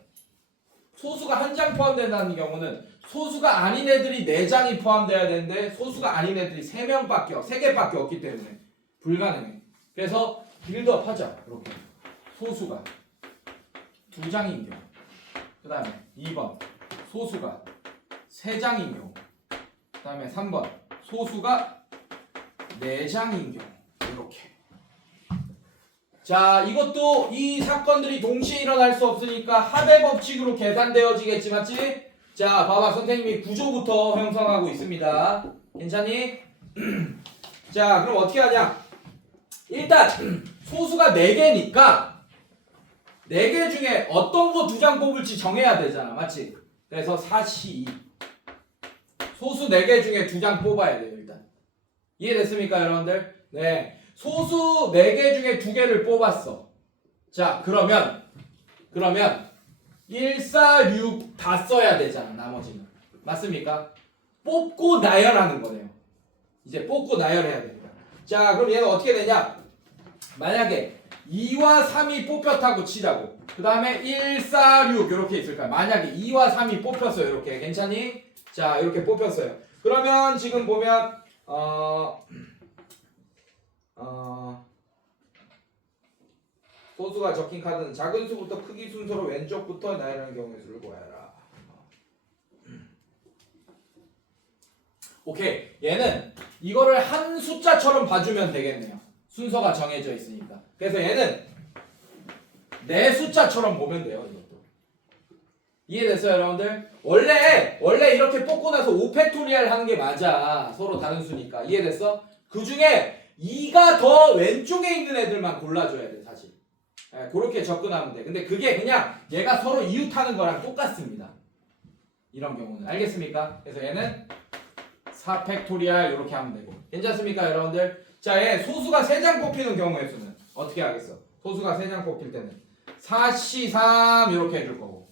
소수가 1장 포함된다는 경우는 소수가 아닌 애들이 4장이 포함돼야 되는데 소수가 아닌 애들이 3개밖에 없기 때문에 불가능해. 그래서 빌드업 하자. 이렇게 소수가 2장인 경우, 그 다음에 2번 소수가 3장인 경우, 그 다음에 3번 소수가 4장인 경우. 이렇게. 자, 이것도 이 사건들이 동시에 일어날 수 없으니까 합의 법칙으로 계산되어지겠지. 맞지? 자, 봐봐. 선생님이 구조부터 형성하고 있습니다. 괜찮니? 자, 그럼 어떻게 하냐? 일단 소수가 4개니까 4개 중에 어떤 거 2장 뽑을지 정해야 되잖아. 맞지? 그래서 4C2 소수 4개 중에 2장 뽑아야 돼요. 일단 이해됐습니까 여러분들? 네, 소수 4개 중에 2개를 뽑았어. 자, 그러면 1, 4, 6 다 써야 되잖아. 나머지는. 맞습니까? 뽑고 나열하는 거네요. 이제 뽑고 나열해야 됩니다. 자, 그럼 얘는 어떻게 되냐? 만약에 2와 3이 뽑혔다고 치자고. 그 다음에 1, 4, 6 이렇게 있을까요? 만약에 2와 3이 뽑혔어요. 이렇게. 괜찮니? 자, 이렇게 뽑혔어요. 그러면 지금 보면 소수가 적힌 카드는 작은 수부터 크기 순서로 왼쪽부터 나열하는 경우의 수를 구하여라. 오케이. 얘는 이거를 한 숫자처럼 봐주면 되겠네요. 순서가 정해져 있으니까. 그래서 얘는 네 숫자처럼 보면 돼요. 이것도. 이해됐어요, 여러분들? 원래 이렇게 뽑고 나서 5팩토리얼 하는 게 맞아. 서로 다른 수니까. 이해됐어? 그 중에 2가 더 왼쪽에 있는 애들만 골라줘야 돼, 사실. 네, 그렇게 접근하면 돼. 근데 그게 그냥 얘가 서로 이웃하는 거랑 똑같습니다. 이런 경우는. 알겠습니까? 그래서 얘는 4팩토리얼 이렇게 하면 되고. 괜찮습니까, 여러분들? 자, 얘 소수가 3장 뽑히는 경우의 수는 어떻게 하겠어? 소수가 3장 뽑힐 때는 4C3 이렇게 해줄 거고.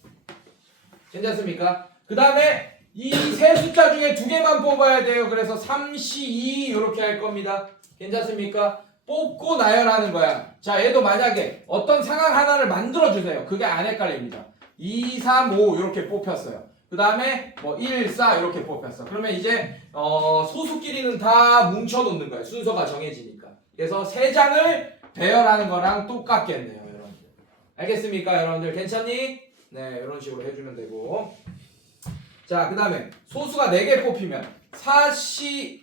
괜찮습니까? 그 다음에 이 세 숫자 중에 2개만 뽑아야 돼요. 그래서 3C2 이렇게 할 겁니다. 괜찮습니까? 뽑고 나열하는 거야. 자, 얘도 만약에 어떤 상황 하나를 만들어주세요. 그게 안 헷갈립니다. 2, 3, 5 이렇게 뽑혔어요. 그 다음에 뭐 1, 4 이렇게 뽑혔어. 그러면 이제 소수끼리는 다 뭉쳐놓는 거예요. 순서가 정해지니까. 그래서 3장을 배열하는 거랑 똑같겠네요, 여러분들. 알겠습니까, 여러분들? 괜찮니? 네, 이런 식으로 해주면 되고. 자, 그 다음에 소수가 4개 뽑히면 4C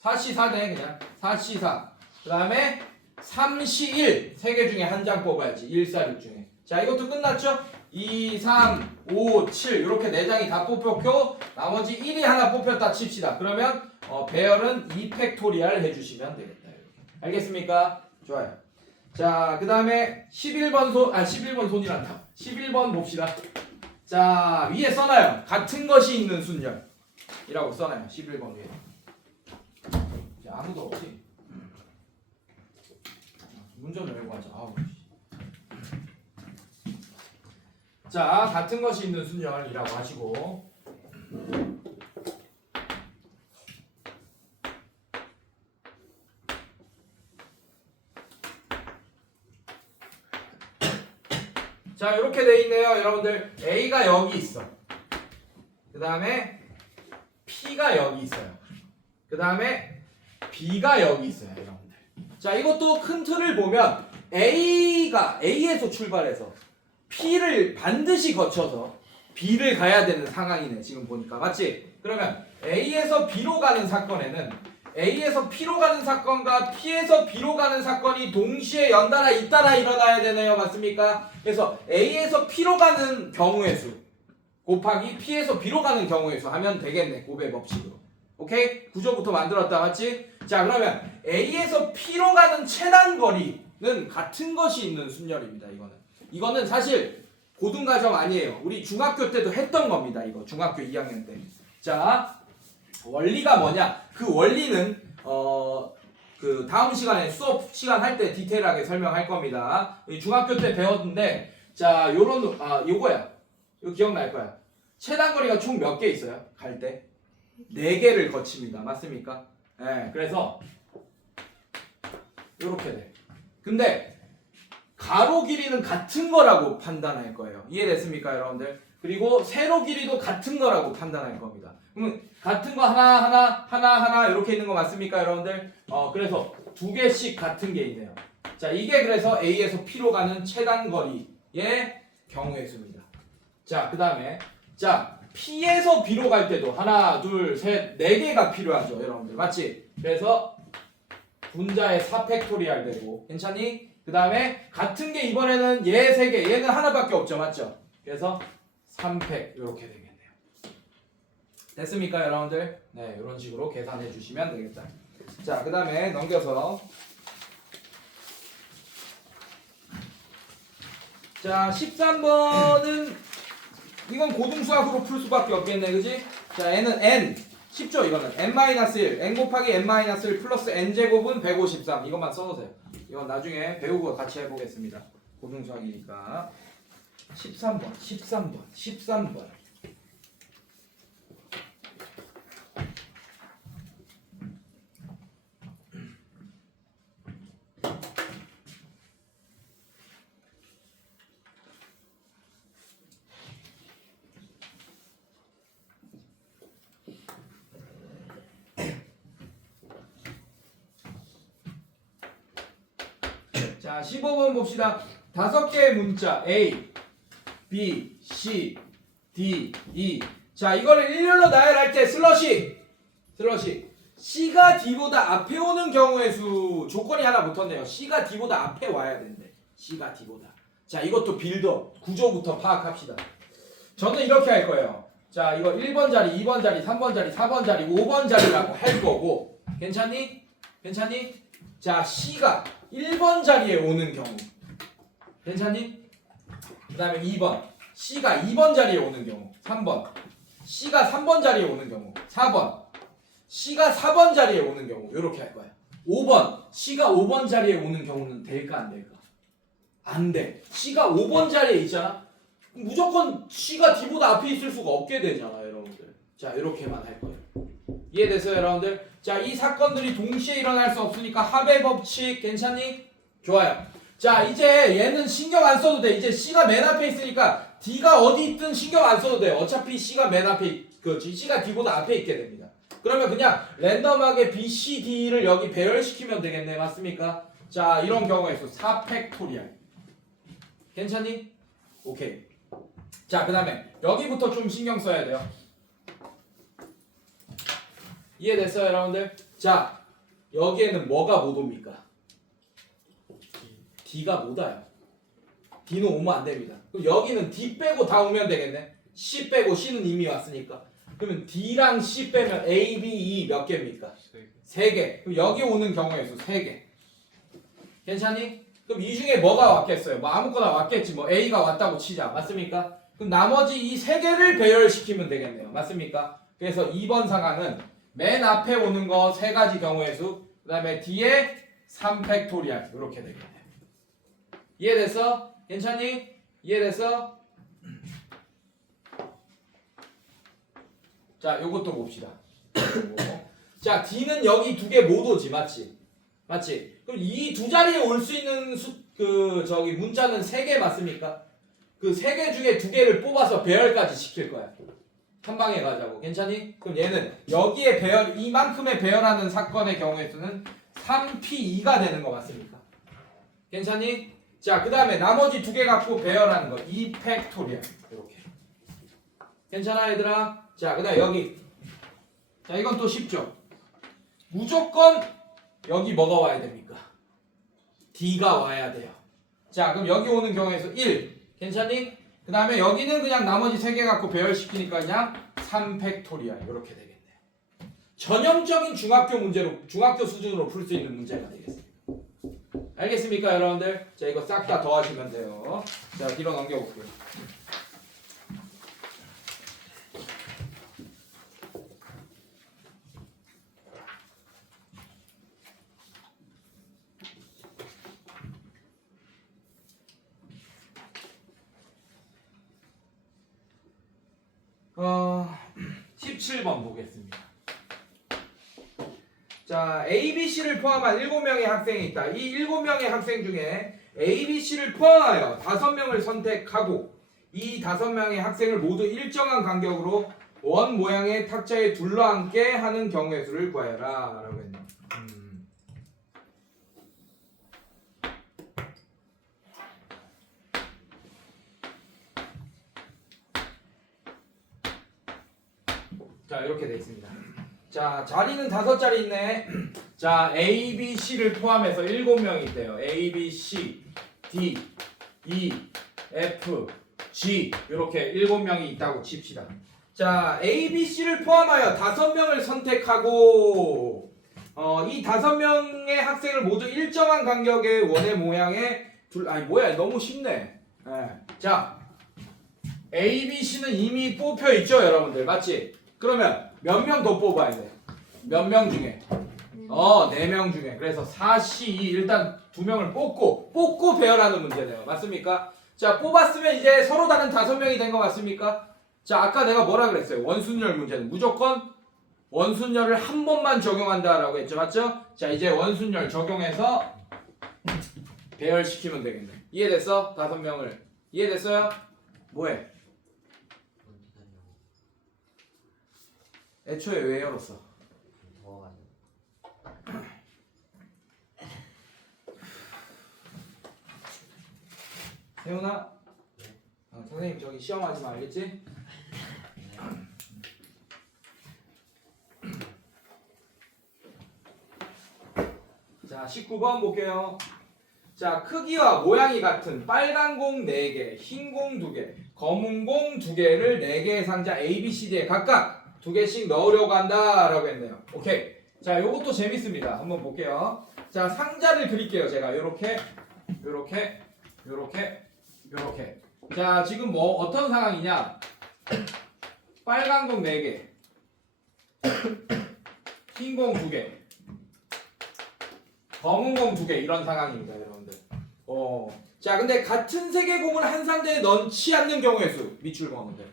4네 그냥 4C4. 그 다음에 3C1 3개 중에 한 장 뽑아야지. 1, 4, 6 중에. 자, 이것도 끝났죠? 2, 3, 5, 7 이렇게 4장이 다 뽑혔고 나머지 1이 하나 뽑혔다 칩시다. 그러면 배열은 2팩토리얼 해주시면 되겠다. 이렇게. 알겠습니까? 좋아요. 자, 그 다음에 11번 손이란다. 11번 봅시다. 자, 위에 써놔요. 같은 것이 있는 순열이라고 써놔요. 11번 위에. 자, 아무도 없지? 문 좀 열고 하자. 아우. 자, 같은 것이 있는 순열이라고 하시고. 자, 이렇게 돼 있네요, 여러분들. A가 여기 있어. 그 다음에 P가 여기 있어요. 그 다음에 B가 여기 있어요, 여러분들. 자, 이것도 큰 틀을 보면 A가 A에서 출발해서 P를 반드시 거쳐서 B를 가야 되는 상황이네, 지금 보니까. 맞지? 그러면 A에서 B로 가는 사건에는 A에서 P로 가는 사건과 P에서 B로 가는 사건이 동시에 연달아 잇따라 일어나야 되네요. 맞습니까? 그래서 A에서 P로 가는 경우의 수 곱하기 P에서 B로 가는 경우의 수 하면 되겠네. 곱의 법칙으로. 오케이? 구조부터 만들었다. 맞지? 자, 그러면 A에서 P로 가는 최단 거리는 같은 것이 있는 순열입니다. 이거는 사실 고등과정 아니에요. 우리 중학교 때도 했던 겁니다. 이거 중학교 2학년 때. 자, 원리가 뭐냐? 그 원리는 그 다음 시간에 수업 시간 할 때 디테일하게 설명할 겁니다. 우리 중학교 때 배웠는데, 자, 요거야. 이거 기억날 거야. 최단 거리가 총 몇 개 있어요? 갈 때 4개를 거칩니다. 맞습니까? 네, 그래서 요렇게 돼. 근데 가로 길이는 같은 거라고 판단할 거예요. 이해됐습니까, 여러분들? 그리고 세로 길이도 같은 거라고 판단할 겁니다. 그러면 같은 거 하나 이렇게 있는 거 맞습니까, 여러분들? 그래서 2개씩 같은 게 있네요. 자, 이게 그래서 A에서 P로 가는 최단 거리의 경우의 수입니다. 자, 그 다음에 자, P에서 B로 갈 때도 하나, 둘, 셋, 4개가 필요하죠, 여러분들. 맞지? 그래서 분자의 4팩토리얼 되고, 괜찮니? 그 다음에 같은 게 이번에는 얘 3개, 얘는 하나밖에 없죠, 맞죠? 그래서 3팩 이렇게 되겠네요. 됐습니까, 여러분들? 네, 이런 식으로 계산해 주시면 되겠다. 자, 그 다음에 넘겨서 자, 13번은 이건 고등수학으로 풀 수밖에 없겠네, 그지? 자, 얘는 n 쉽죠, 이거는 n-1 n 곱하기 n-1 플러스 n제곱은 153 이것만 써놓으세요. 이건 나중에 배우고 같이 해보겠습니다. 고등수학이니까. 13번. 자, 15번 봅시다. 5개의 문자 A, B, C, D, E. 자, 이거를 일렬로 나열할 때 슬러시. C가 D보다 앞에 오는 경우의 수 조건이 하나 붙었네요. C가 D보다 앞에 와야 된대. C가 D보다. 자, 이것도 빌더 구조부터 파악합시다. 저는 이렇게 할 거예요. 자, 이거 1번 자리, 2번 자리, 3번 자리, 4번 자리, 5번 자리라고 할 거고. 괜찮니? 자, C가 1번 자리에 오는 경우. 괜찮니? 그 다음에 2번. C가 2번 자리에 오는 경우. 3번. C가 3번 자리에 오는 경우. 4번. C가 4번 자리에 오는 경우. 이렇게 할 거야. 5번. C가 5번 자리에 오는 경우는 될까 안 될까? 안 돼. C가 5번 자리에 있잖아. 무조건 C가 D보다 앞에 있을 수가 없게 되잖아, 여러분들. 자, 이렇게만 할 거예요. 이해됐어요, 여러분들? 자, 이 사건들이 동시에 일어날 수 없으니까 합의 법칙 괜찮니? 좋아요. 자, 이제 얘는 신경 안 써도 돼. 이제 C가 맨 앞에 있으니까 D가 어디 있든 신경 안 써도 돼. 어차피 C가 맨 앞에 C가 D보다 앞에 있게 됩니다. 그러면 그냥 랜덤하게 B, C, D를 여기 배열시키면 되겠네. 맞습니까? 자, 이런 경우에 수 4팩토리얼. 괜찮니? 오케이. 자, 그 다음에 여기부터 좀 신경 써야 돼요. 이해됐어요, 여러분들? 자, 여기에는 뭐가 못 옵니까? D가 못 와요. D는 오면 안 됩니다. 그럼 여기는 D 빼고 다 오면 되겠네. C 빼고 C는 이미 왔으니까. 그러면 D랑 C 빼면 A, B, E 몇 개입니까? 3개. 그럼 여기 오는 경우의 수 3개. 괜찮니? 그럼 이 중에 뭐가 왔겠어요? 뭐 아무거나 왔겠지. 뭐 A가 왔다고 치자. 맞습니까? 그럼 나머지 이 3개를 배열시키면 되겠네요. 맞습니까? 그래서 2번 상황은 맨 앞에 오는 거 3가지 경우의 수, 그 다음에 뒤에 3팩토리얼 이렇게 되겠네요. 이해됐어? 괜찮니? 이해됐어? 자, 요것도 봅시다. 자, D는 여기 2개 못 오지, 맞지? 그럼 이 두 자리에 올 수 있는 문자는 3개 맞습니까? 그 3개 중에 2개를 뽑아서 배열까지 시킬 거야. 한 방에 가자고. 괜찮니? 그럼 얘는 여기에 이만큼의 배열하는 사건의 경우의 수는 3P2가 되는 거 맞습니까? 괜찮니? 자, 그 다음에 나머지 2개 갖고 배열하는 거 2팩토리얼 이렇게. 괜찮아, 얘들아? 자, 그 다음에 여기. 자, 이건 또 쉽죠? 무조건 여기 뭐가 와야 됩니까? D가 와야 돼요. 자, 그럼 여기 오는 경우에서 1. 괜찮니? 그 다음에 여기는 그냥 나머지 3개 갖고 배열시키니까 그냥 3팩토리얼 이렇게 되겠네요. 전형적인 중학교 수준으로 풀 수 있는 문제가 되겠습니다. 알겠습니까, 여러분들? 자, 이거 싹 다 더하시면 돼요. 자, 뒤로 넘겨볼게요. 어, 17번 보겠습니다. 자, A, B, C를 포함한 7명의 학생이 있다. 이 7명의 학생 중에 A, B, C를 포함하여 5명을 선택하고 이 5명의 학생을 모두 일정한 간격으로 원 모양의 탁자에 둘러앉게 하는 경우의 수를 구하여라 라고 했네요. 자, 이렇게 되어 있습니다. 자, 자리는 5자리 있네. 자, A, B, C를 포함해서 7명이 있대요. A, B, C, D, E, F, G 이렇게 7명이 있다고 칩시다. 자, A, B, C를 포함하여 5명을 선택하고 이 5명의 학생을 모두 일정한 간격의 원의 모양에 너무 쉽네. 네. 자, A, B, C는 이미 뽑혀 있죠, 여러분들. 맞지? 그러면 몇 명 더 뽑아야 돼? 몇 명 중에? 4명 중에. 그래서 4, C, 2 일단 2명을 뽑고 배열하는 문제네요. 맞습니까? 자, 뽑았으면 이제 서로 다른 5명이 된 거 맞습니까? 자, 아까 내가 뭐라 그랬어요? 원순열 문제는 무조건 원순열을 한 번만 적용한다라고 했죠. 맞죠? 자, 이제 원순열 적용해서 배열시키면 되겠네. 이해됐어? 5명을. 이해됐어요? 뭐해? 애초에 왜 열었어? 더워가지고. 혜훈아, 선생님 저기 시험하지 마, 알겠지? 자, 19번 볼게요. 자, 크기와 모양이 같은 빨간 공 4개, 흰 공 2개, 검은 공 2개를 4개의 상자 A, B, C, D에 각각 2개씩 넣으려고 한다라고 했네요. 오케이. 자, 요것도 재밌습니다. 한번 볼게요. 자, 상자를 그릴게요. 제가 요렇게, 요렇게, 요렇게, 요렇게. 자, 지금 뭐 어떤 상황이냐? 빨간 공 4개, 흰 공 2개, 검은 공 2개 이런 상황입니다, 여러분들. 자, 근데 같은 색의 공을 한 상자에 넣지 않는 경우의 수 밑줄 그었는데.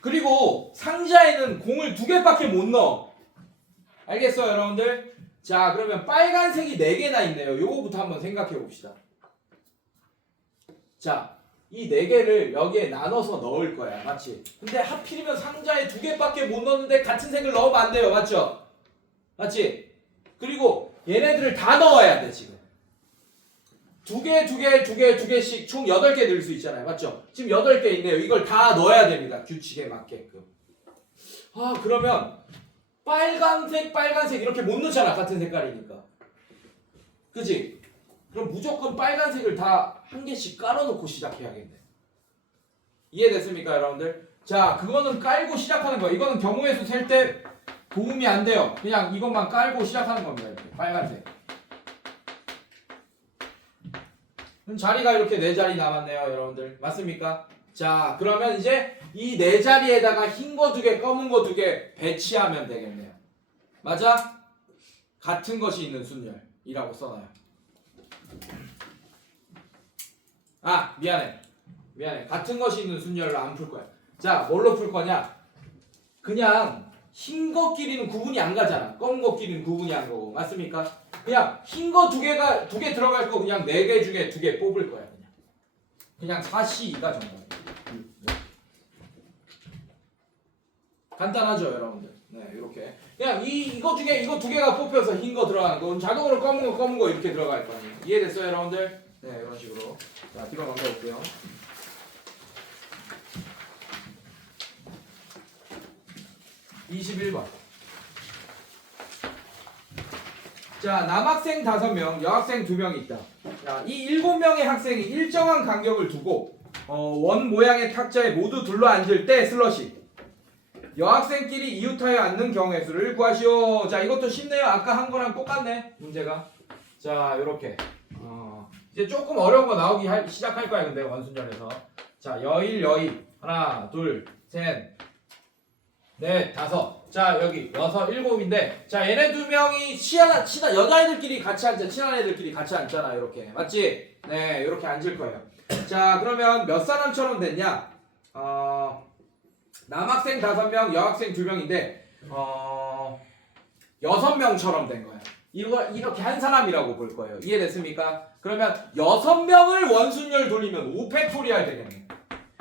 그리고 상자에는 공을 2개밖에 못 넣어. 알겠어요, 여러분들? 자, 그러면 빨간색이 4개나 있네요. 요거부터 한번 생각해 봅시다. 자, 이 4개를 여기에 나눠서 넣을 거야. 맞지? 근데 하필이면 상자에 2개밖에 못 넣는데 같은 색을 넣으면 안 돼요. 맞죠? 맞지? 그리고 얘네들을 다 넣어야 돼, 지금. 2개, 2개, 2개, 2개씩 총 8개 넣을 수 있잖아요. 맞죠? 지금 8개 있네요. 이걸 다 넣어야 됩니다. 규칙에 맞게끔. 그러면 빨간색, 빨간색 이렇게 못 넣잖아. 같은 색깔이니까. 그지? 그럼 무조건 빨간색을 다 한 개씩 깔아놓고 시작해야겠네. 이해됐습니까, 여러분들? 자, 그거는 깔고 시작하는 거예요. 이거는 경우의 수 셀 때 도움이 안 돼요. 그냥 이것만 깔고 시작하는 겁니다. 이렇게 빨간색. 그럼 자리가 이렇게 4자리 남았네요, 여러분들. 맞습니까? 자, 그러면 이제 이 4자리에다가 흰 거 2개, 검은 거 2개 배치하면 되겠네요. 맞아? 같은 것이 있는 순열이라고 써놔요. 미안해. 같은 것이 있는 순열로 안 풀 거야. 자, 뭘로 풀 거냐? 그냥 흰 것끼리는 구분이 안 가잖아. 검은 것끼리는 구분이 안 가고. 맞습니까? 그냥 흰 거 2개 들어갈 거 그냥 4개 중에 2개 뽑을 거야. 그냥 4C2가 정답이에요. 간단하죠, 여러분들? 네, 이렇게. 그냥 이거 2개가 뽑혀서 흰 거 들어가는 거. 자동으로 검은 거 이렇게 들어갈 거 아니에요. 이해됐어요, 여러분들? 네, 이런 식으로. 자, 뒤로 넘겨볼게요. 21번. 자, 남학생 5명, 여학생 2명 있다. 자, 이 7명의 학생이 일정한 간격을 두고 원 모양의 탁자에 모두 둘러앉을 때 슬러시. 여학생끼리 이웃하여 앉는 경우의 수를 구하시오. 자, 이것도 쉽네요. 아까 한 거랑 똑같네, 문제가. 자, 요렇게. 이제 조금 어려운 거 나오기 시작할 거야, 근데 원순열에서. 자, 여일. 하나, 둘, 셋, 넷, 5. 자, 여기 6, 7인데, 자, 얘네 2명이 친한 여자애들끼리 같이 앉아. 친한 애들끼리 같이 앉잖아, 이렇게. 맞지? 네, 이렇게 앉을 거예요. 자, 그러면 몇 사람처럼 됐냐? 남학생 5명, 여학생 2명인데 6명처럼 된 거예요. 이렇게 한 사람이라고 볼 거예요. 이해됐습니까? 그러면 6명을 원순열 돌리면 5팩토리알 되겠네요.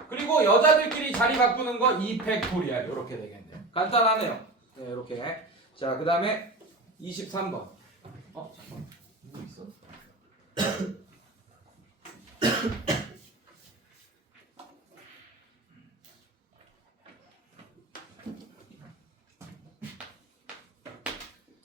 그리고 여자들끼리 자리 바꾸는 거 2팩토리알 이렇게 되겠네요. 간단하네요. 네, 이렇게. 자, 그 다음에 23번. 잠깐만. 뭐 있어?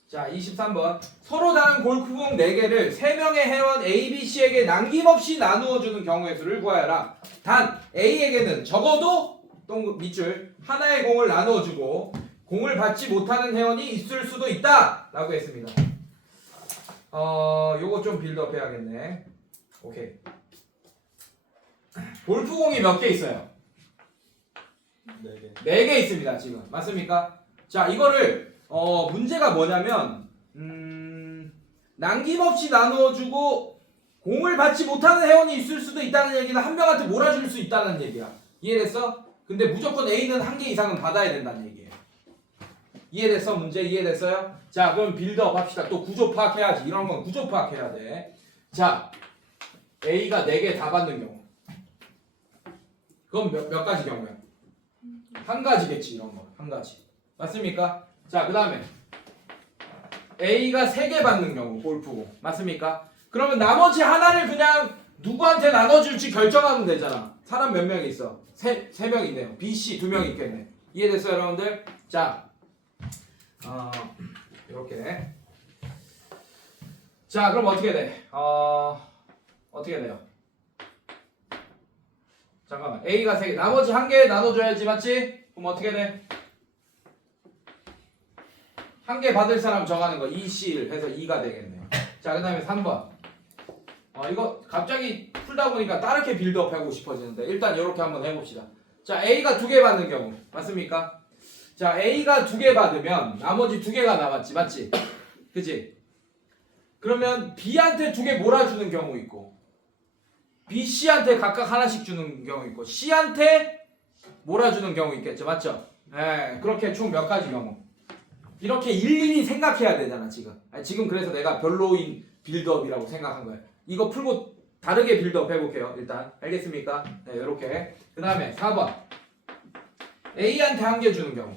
자, 23번. 서로 다른 골프공 4개를 3명의 회원 A, B, C에게 남김없이 나누어주는 경우의 수를 구하여라. 단 A에게는 적어도 밑줄 하나의 공을 나누어주고 공을 받지 못하는 회원이 있을 수도 있다 라고 했습니다. 요거 좀 빌드업 해야겠네. 오케이. 골프공이 몇 개 있어요? 4개. 4개 있습니다, 지금. 맞습니까? 자, 이거를 문제가 뭐냐면 남김없이 나누어주고 공을 받지 못하는 회원이 있을 수도 있다는 얘기는 한 명한테 몰아줄 수 있다는 얘기야. 이해됐어? 근데 무조건 A는 1개 이상은 받아야 된다는 얘기예요. 이해됐어? 문제 이해됐어요? 자, 그럼 빌드업 합시다. 또 구조 파악해야지. 이런 건 구조 파악해야 돼. 자, A가 4개 다 받는 경우. 그건 몇 가지 경우야? 한 가지겠지, 이런 거. 한 가지. 맞습니까? 자, 그 다음에 A가 3개 받는 경우, 골프공. 맞습니까? 그러면 나머지 하나를 그냥 누구한테 나눠줄지 결정하면 되잖아. 사람 몇 명 있어? 세 명 있네요. B, C 2명 있겠네. 이해됐어요, 여러분들? 자, 이렇게. 자, 그럼 어떻게 돼? 어떻게 돼요? 잠깐만. A가 3개. 나머지 1개 나눠줘야지, 맞지? 그럼 어떻게 돼? 1개 받을 사람 정하는 거 2C1 해서 2가 되겠네요. 자, 그 다음에 3번. 이거 갑자기 풀다 보니까 다르게 빌드업 하고 싶어지는데 일단 이렇게 한번 해봅시다. 자, A가 2개 받는 경우 맞습니까? 자, A가 2개 받으면 나머지 2개가 남았지, 맞지? 그치? 그러면 B한테 2개 몰아주는 경우 있고 B, C한테 각각 하나씩 주는 경우 있고 C한테 몰아주는 경우 있겠죠, 맞죠? 네, 그렇게 총 몇 가지 경우 이렇게 일일이 생각해야 되잖아 지금. 지금 그래서 내가 별로인 빌드업이라고 생각한 거예요. 이거 풀고 다르게 빌드업 해볼게요. 일단 알겠습니까? 네, 이렇게. 그 다음에 4번 A한테 1개 주는 경우.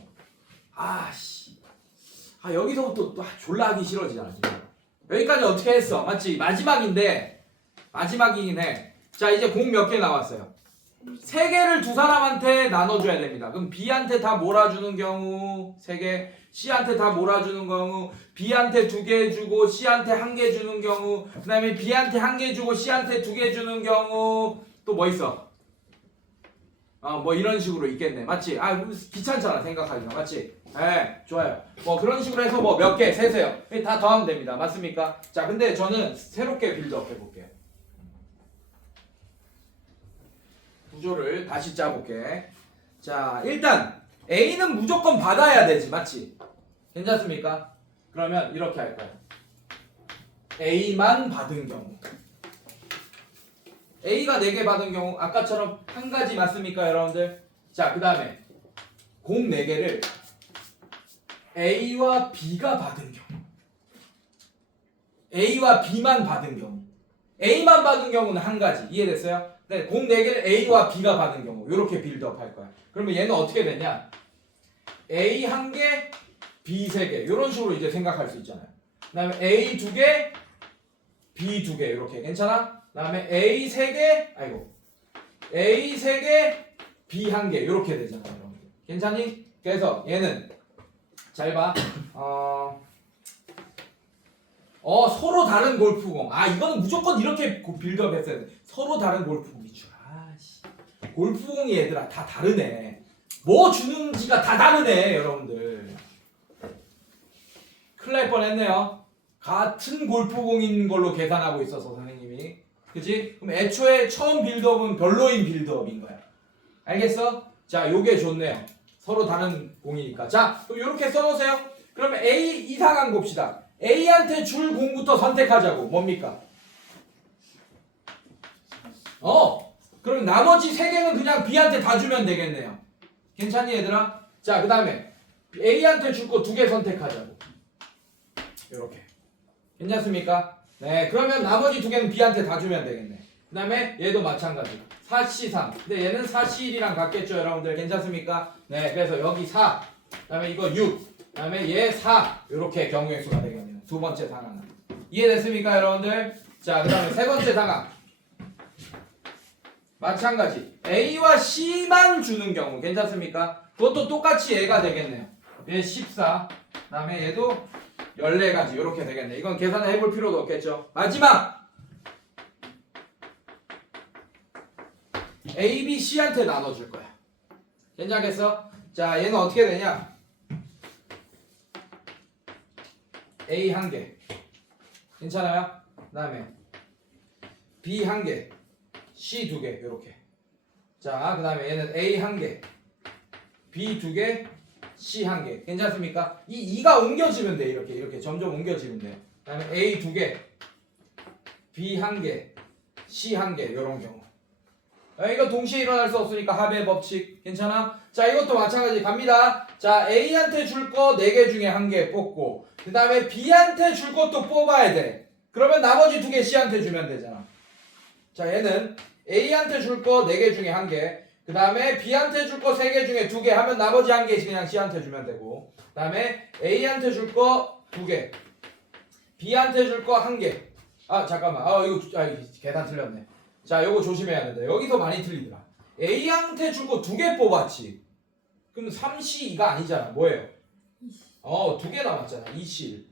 여기서부터 또 졸라 하기 싫어지잖아 지금. 여기까지 어떻게 했어? 맞지? 마지막이긴 해. 자, 이제 공 몇 개 나왔어요. 3개를 두 사람한테 나눠줘야 됩니다. 그럼 B한테 다 몰아주는 경우 3개, C한테 다 몰아주는 경우, B한테 2개 주고 C한테 1개 주는 경우, 그 다음에 B한테 1개 주고 C한테 2개 주는 경우, 또 뭐 있어? 뭐 이런 식으로 있겠네. 맞지? 귀찮잖아 생각하기가. 맞지? 네, 좋아요. 뭐 그런 식으로 해서 뭐 몇 개 세세요. 다 더하면 됩니다. 맞습니까? 자, 근데 저는 새롭게 빌드업 해볼게요. 구조를 다시 짜볼게. 자, 일단 A는 무조건 받아야 되지, 맞지? 괜찮습니까? 그러면 이렇게 할 거야. A만 받은 경우. A가 4개 받은 경우 아까처럼 한 가지 맞습니까, 여러분들? 자, 그 다음에 공 4개를 A와 B가 받은 경우. A와 B만 받은 경우. A만 받은 경우는 한 가지. 이해됐어요? 네, 공 4개를 A와 B가 받은 경우 이렇게 빌드업 할 거야. 그러면 얘는 어떻게 되냐? A 1개, B 3개 이런 식으로 이제 생각할 수 있잖아요. 그 다음에 A 2개, B 2개 이렇게 괜찮아? 그 다음에 A 3개, A 3개, B 1개 이렇게 되잖아요. 여러분들. 괜찮니? 그래서 얘는 잘 봐. 서로 다른 골프공. 이거는 무조건 이렇게 빌드업 했어야 돼. 서로 다른 골프공이죠. 골프공이 얘들아 다 다르네. 뭐 주는지가 다 다르네, 여러분들. 큰일 날 뻔했네요. 같은 골프공인 걸로 계산하고 있어서 선생님이. 그치? 그럼 애초에 처음 빌드업은 별로인 빌드업인 거야. 알겠어? 자, 요게 좋네요. 서로 다른 공이니까. 자, 그럼 요렇게 써놓으세요. 그러면 A 이상한 봅시다. A한테 줄 공부터 선택하자고. 뭡니까? 그럼 나머지 3개는 그냥 B한테 다 주면 되겠네요. 괜찮니, 얘들아? 자, 그 다음에 A한테 줄 거 2개 선택하자고. 이렇게. 괜찮습니까? 네, 그러면 나머지 2개는 B한테 다 주면 되겠네. 그 다음에 얘도 마찬가지. 4C3. 근데 얘는 4C1이랑 같겠죠, 여러분들? 괜찮습니까? 네, 그래서 여기 4. 그 다음에 이거 6. 그 다음에 얘 4. 이렇게 경우의 수가 되겠네요. 두 번째 상황은. 이해됐습니까, 여러분들? 자, 그 다음에 세 번째 상황. 마찬가지. A와 C만 주는 경우. 괜찮습니까? 그것도 똑같이 얘가 되겠네요. 얘 14. 그 다음에 얘도 14가지. 이렇게 되겠네. 이건 계산을 해볼 필요도 없겠죠. 마지막! A, B, C한테 나눠줄 거야. 괜찮겠어? 자, 얘는 어떻게 되냐? A 1개. 괜찮아요? 그 다음에 B 1개. C 2개. 이렇게. 자, 그 다음에 얘는 A 1개. B 2개. C 1개. 괜찮습니까? 이 2가 옮겨지면 돼. 이렇게 점점 옮겨지면 돼. 그 다음에 A 2개. B 1개. C 1개. 이런 경우. 이거 동시에 일어날 수 없으니까 합의 법칙. 괜찮아? 자, 이것도 마찬가지 갑니다. 자, A한테 줄 거 4개 중에 1개 뽑고 그 다음에 B한테 줄 것도 뽑아야 돼. 그러면 나머지 2개 C한테 주면 되잖아. 자, 얘는 A한테 줄 거 4개 중에 1개 그 다음에 B한테 줄 거 3개 중에 2개 하면 나머지 1개 그냥 C한테 주면 되고 그 다음에 A한테 줄 거 2개 B한테 줄 거 1개 아 잠깐만. 이거 계산 틀렸네. 자, 요거 조심해야 된다. 여기서 많이 틀리더라. A한테 줄 거 2개 뽑았지. 그럼 3C2가 아니잖아. 뭐예요? 2개 남았잖아. 2C1.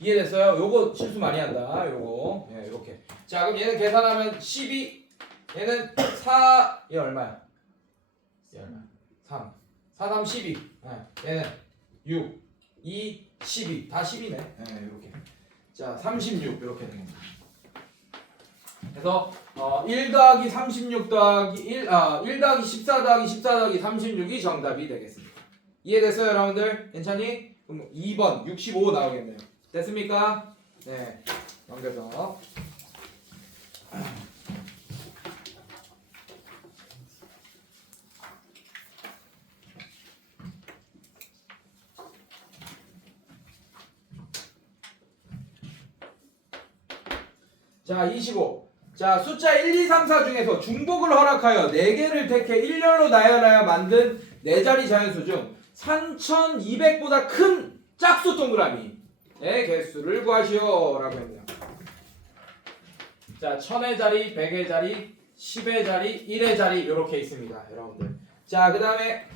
이해됐어요? 요거 실수 많이 한다. 요거. 예, 이렇게. 자, 그럼 얘는 계산하면 12. 얘는 4. 얘 얼마야? 얘 얼마? 3. 4, 3, 12. 얘는 6, 2, 12. 다 12네. 예, 이렇게. 자, 36 이렇게 됩니다. 그래서 1 더하기 36 더하기 1 더하기 14 더하기 14 더하기 36이 정답이 되겠습니다. 이해됐어요, 여러분들? 괜찮니? 그럼 2번 65 나오겠네요. 됐습니까? 네. 넘겨서. 자, 25. 자, 숫자 1, 2, 3, 4 중에서 중복을 허락하여 4개를 택해 일렬로 나열하여 만든 4자리 자연수 중 3200보다 큰 짝수 동그라미의 개수를 구하시오 라고 했네요. 자, 1000의 자리, 100의 자리, 10의 자리, 1의 자리 이렇게 있습니다, 여러분들. 자, 그 다음에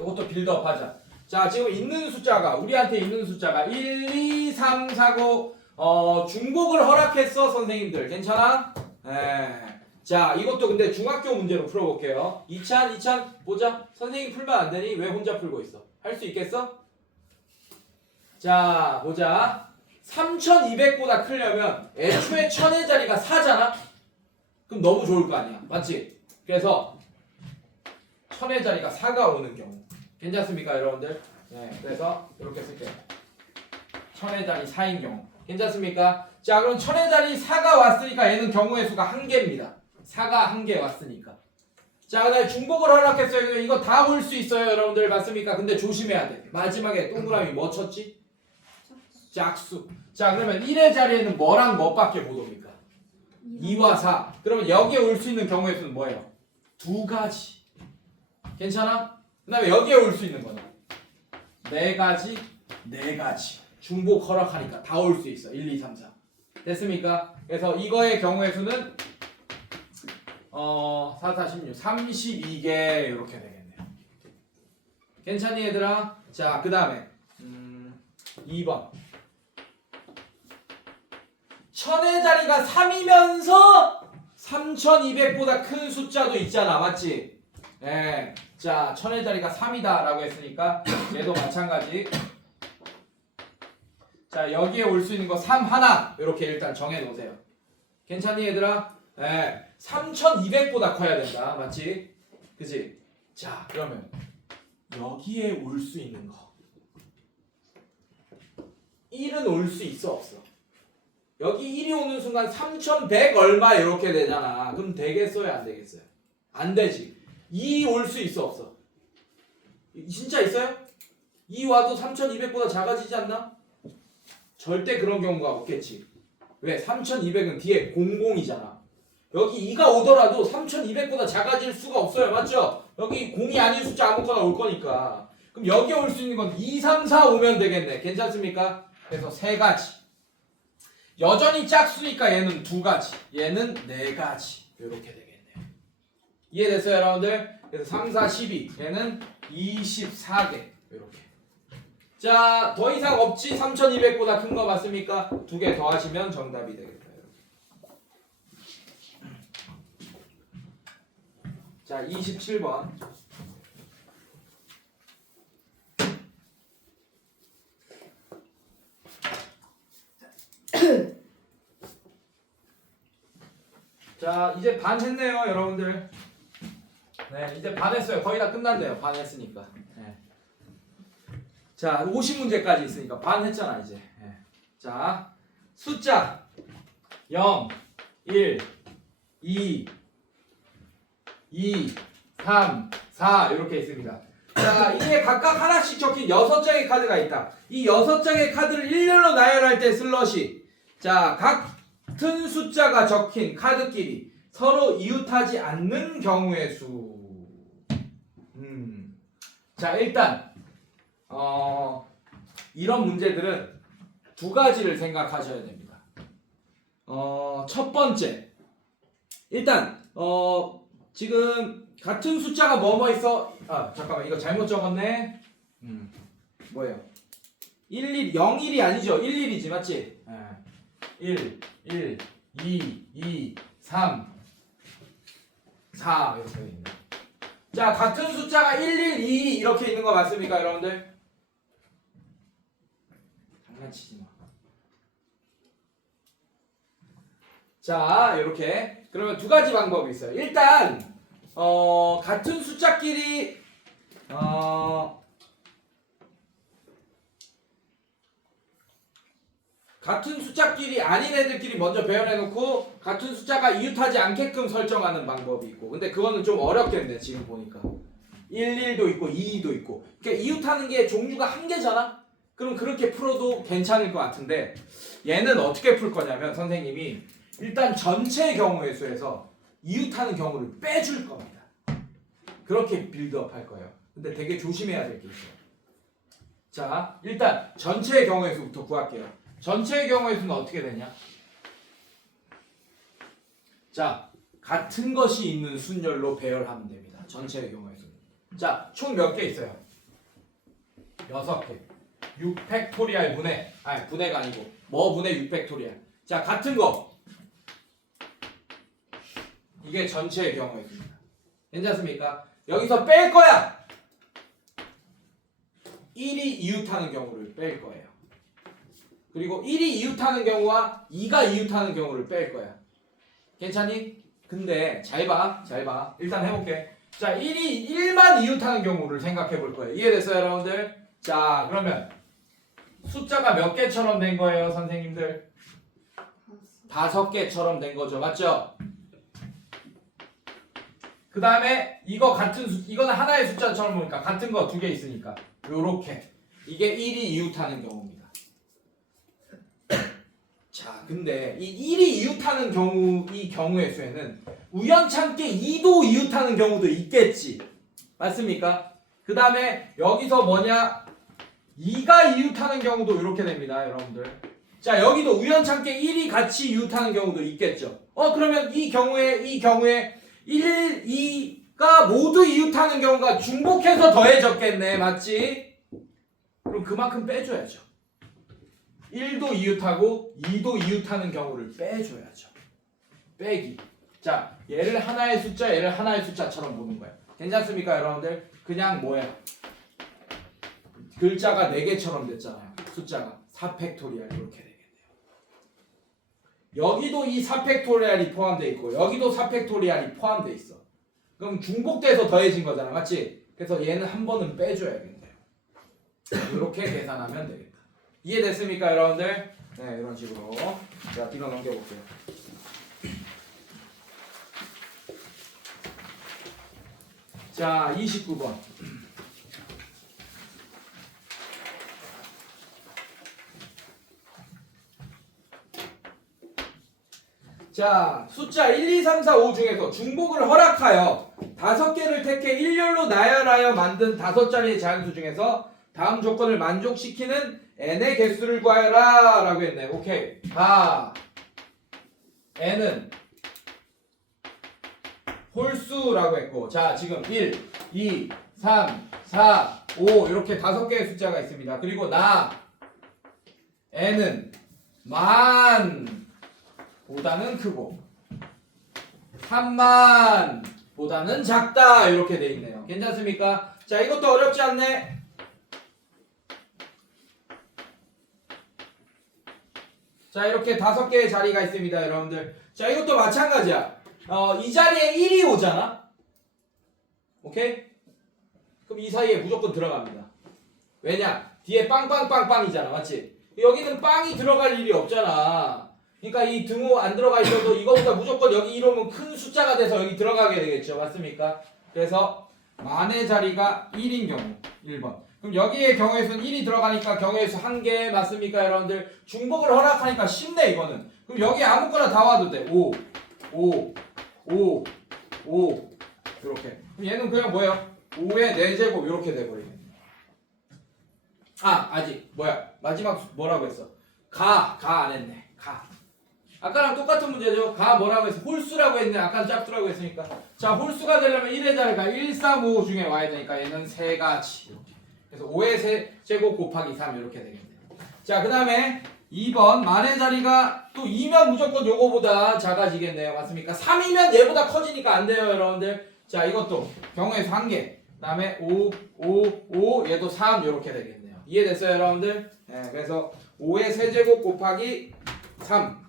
이것도 빌드업 하자. 자, 지금 있는 숫자가 우리한테 있는 숫자가 1, 2, 3, 4, 9 중복을 허락했어, 선생님들. 괜찮아? 자, 이것도 근데 중학교 문제로 풀어볼게요. 이찬 보자. 선생님 풀면 안 되니? 왜 혼자 풀고 있어? 할 수 있겠어? 자, 보자. 3200보다 크려면 애초에 1000의 자리가 4잖아? 그럼 너무 좋을 거 아니야. 맞지? 그래서 1000의 자리가 4가 오는 경우. 괜찮습니까, 여러분들? 네, 그래서 이렇게 쓸게요. 1000의 자리 4인 경우. 괜찮습니까? 자, 그럼 1000의 자리 4가 왔으니까 얘는 경우의 수가 1개입니다. 4가 1개 왔으니까. 자, 그다음에 중복을 허락했어요. 이거 다 올 수 있어요, 여러분들. 맞습니까? 근데 조심해야 돼. 마지막에 동그라미 뭐 쳤지? 짝수. 자, 그러면 1의 자리에는 뭐랑 뭐밖에 못 옵니까? 2와 4. 그러면 여기에 올 수 있는 경우의 수는 뭐예요? 2가지. 괜찮아? 그 다음에 여기에 올 수 있는 거는 4가지, 4가지. 중복 허락하니까 다 올 수 있어. 1, 2, 3, 4. 됐습니까? 그래서 이거의 경우의 수는 4, 4, 16, 32개 이렇게 되겠네요. 괜찮니, 얘들아? 자, 그 다음에 2번. 1000의 자리가 3이면서 3200보다 큰 숫자도 있잖아. 맞지? 예. 자, 1000의 자리가 3이다 라고 했으니까 얘도 마찬가지. 자, 여기에 올 수 있는 거 3 하나 이렇게 일단 정해 놓으세요. 괜찮니, 얘들아? 예. 3200보다 커야 된다. 맞지? 그치? 자, 그러면 여기에 올 수 있는 거 1은 올 수 있어, 없어? 여기 1이 오는 순간 3100 얼마 이렇게 되잖아. 그럼 되겠어요, 안 되겠어요? 안 되지. 2 올 수 있어, 없어? 진짜 있어요? 2 와도 3200보다 작아지지 않나? 절대 그런 경우가 없겠지. 왜? 3200은 뒤에 00이잖아. 여기 2가 오더라도 3200보다 작아질 수가 없어요. 맞죠? 여기 0이 아닌 숫자 아무거나 올 거니까. 그럼 여기에 올 수 있는 건 2, 3, 4 오면 되겠네. 괜찮습니까? 그래서 3가지. 여전히 짝수니까 얘는 2가지. 얘는 4가지. 이렇게 되겠네요. 이해됐어요, 여러분들? 그래서 3, 4, 12. 얘는 24개. 이렇게. 자, 더 이상 없지? 3200보다 큰 거 맞습니까? 2개 더하시면 정답이 되겠다. 자, 27번. 자, 이제 반 했네요, 여러분들. 네, 이제 반 했어요. 거의 다 끝났네요. 반 했으니까. 네. 자, 50문제까지 있으니까 반 했잖아, 이제. 네. 자, 숫자 0, 1, 2, 3, 4 이렇게 있습니다. 자, 이게 각각 하나씩 적힌 6장의 카드가 있다. 이 6장의 카드를 일렬로 나열할 때 슬롯이 자, 같은 숫자가 적힌 카드끼리 서로 이웃하지 않는 경우의 수. 자, 일단 이런 문제들은 2가지를 생각하셔야 됩니다. 첫 번째. 일단 지금 같은 숫자가 뭐뭐 있어? 아, 잠깐만. 이거 잘못 적었네. 뭐예요? 11, 01이 아니죠. 11이지, 맞지? 1, 1, 2, 2, 3, 4 이렇게 있네. 자, 같은 숫자가 1, 1, 2 이렇게 있는 거 맞습니까, 여러분들? 장난치지 마. 자, 이렇게. 그러면 두 가지 방법이 있어요. 일단 같은 숫자끼리 같은 숫자끼리 아닌 애들끼리 먼저 배열해놓고 같은 숫자가 이웃하지 않게끔 설정하는 방법이 있고, 근데 그거는 좀 어렵겠네 지금 보니까. 11도 있고 22도 있고. 그러니까 이웃하는 게 종류가 한 개잖아? 그럼 그렇게 풀어도 괜찮을 것 같은데, 얘는 어떻게 풀 거냐면 선생님이 일단 전체 경우의 수에서 이웃하는 경우를 빼줄 겁니다. 그렇게 빌드업 할 거예요. 근데 되게 조심해야 될 게 있어요. 자, 일단 전체의 경우의 수부터 구할게요. 전체의 경우의 수는 어떻게 되냐? 자, 같은 것이 있는 순열로 배열하면 됩니다. 전체의 경우의 수는. 자, 총 몇 개 있어요? 6개. 6팩토리알 분의, 아니 분해가 아니고 뭐 분의 6팩토리알. 자, 같은 거. 이게 전체의 경우의 수입니다. 괜찮습니까? 여기서 뺄 거야. 1이 이웃하는 경우를 뺄 거예요. 그리고 1이 이웃하는 경우와 2가 이웃하는 경우를 뺄 거야. 괜찮니? 근데 잘 봐. 일단 해볼게. 자, 1이 1만 이웃하는 경우를 생각해 볼 거예요. 이해됐어요, 여러분들? 자, 그러면 숫자가 몇 개처럼 된 거예요, 선생님들? 5개처럼 된 거죠. 맞죠? 그 다음에 이거 이거는 하나의 숫자처럼 보니까 같은 거 2개 있으니까 요렇게. 이게 1이 이웃하는 경우입니다. 자, 근데 이 1이 이웃하는 경우, 이 경우의 수에는 우연찮게 2도 이웃하는 경우도 있겠지. 맞습니까? 그 다음에 여기서 뭐냐? 2가 이웃하는 경우도 이렇게 됩니다, 여러분들. 자, 여기도 우연찮게 1이 같이 이웃하는 경우도 있겠죠. 그러면 이 경우에 1, 2가 모두 이웃하는 경우가 중복해서 더해졌겠네. 맞지? 그럼 그만큼 빼줘야죠. 1도 이웃하고 2도 이웃하는 경우를 빼줘야죠. 빼기. 자, 얘를 하나의 숫자, 얘를 하나의 숫자처럼 보는 거야. 괜찮습니까, 여러분들? 그냥 뭐야? 글자가 4개처럼 됐잖아요. 숫자가 4팩토리알 이렇게 되겠네요. 여기도 이 4팩토리알이 포함되어 있고 여기도 4팩토리알이 포함되어 있어. 그럼 중복돼서 더해진 거잖아. 맞지? 그래서 얘는 한 번은 빼줘야겠네요. 이렇게 계산하면 되겠다. 이해됐습니까, 여러분들? 네, 이런 식으로. 자, 뒤로 넘겨볼게요. 자, 29번. 자, 숫자 1, 2, 3, 4, 5 중에서 중복을 허락하여 5개를 택해 일렬로 나열하여 만든 5자리의 자연수 중에서 다음 조건을 만족시키는 n의 개수를 구하여라 라고 했네. 오케이. n은 홀수라고 했고, 자, 지금 1, 2, 3, 4, 5 이렇게 5개의 숫자가 있습니다. 그리고 n은 만 보다는 크고 3만 보다는 작다 이렇게 돼 있네요. 괜찮습니까? 자, 이것도 어렵지 않네. 자, 이렇게 5개의 자리가 있습니다, 여러분들. 자, 이것도 마찬가지야. 이 자리에 1이 오잖아. 오케이? 그럼 이 사이에 무조건 들어갑니다. 왜냐? 뒤에 빵빵빵빵이잖아. 맞지? 여기는 빵이 들어갈 일이 없잖아. 그러니까 이 등호 안 들어가 있어도 이거보다 무조건 여기 1 오면 큰 숫자가 돼서 여기 들어가게 되겠죠. 맞습니까? 그래서 만의 자리가 1인 경우 1번. 그럼 여기에 경우의 수는 1이 들어가니까 경우의 수 1개 맞습니까, 여러분들? 중복을 허락하니까 쉽네, 이거는. 그럼 여기 아무거나 다 와도 돼. 5 이렇게. 그럼 얘는 그냥 뭐예요? 5의 4제곱 이렇게 돼버리네. 아직 마지막 뭐라고 했어? 가 안 했네. 아까랑 똑같은 문제죠. 가 뭐라고 했어? 홀수라고 했는데 아까는 짝수라고 했으니까. 자, 홀수가 되려면 1의 자리가 1, 3, 5 중에 와야 되니까 얘는 세 가지. 그래서 5의 세제곱 곱하기 3 이렇게 되겠네요. 자, 그 다음에 2번 만의 자리가 또 2면 무조건 요거보다 작아지겠네요. 맞습니까? 3이면 얘보다 커지니까 안 돼요, 여러분들. 자, 이것도 경우에서 1개. 그 다음에 5 얘도 3 이렇게 되겠네요. 이해됐어요, 여러분들? 네, 그래서 5의 세제곱 곱하기 3.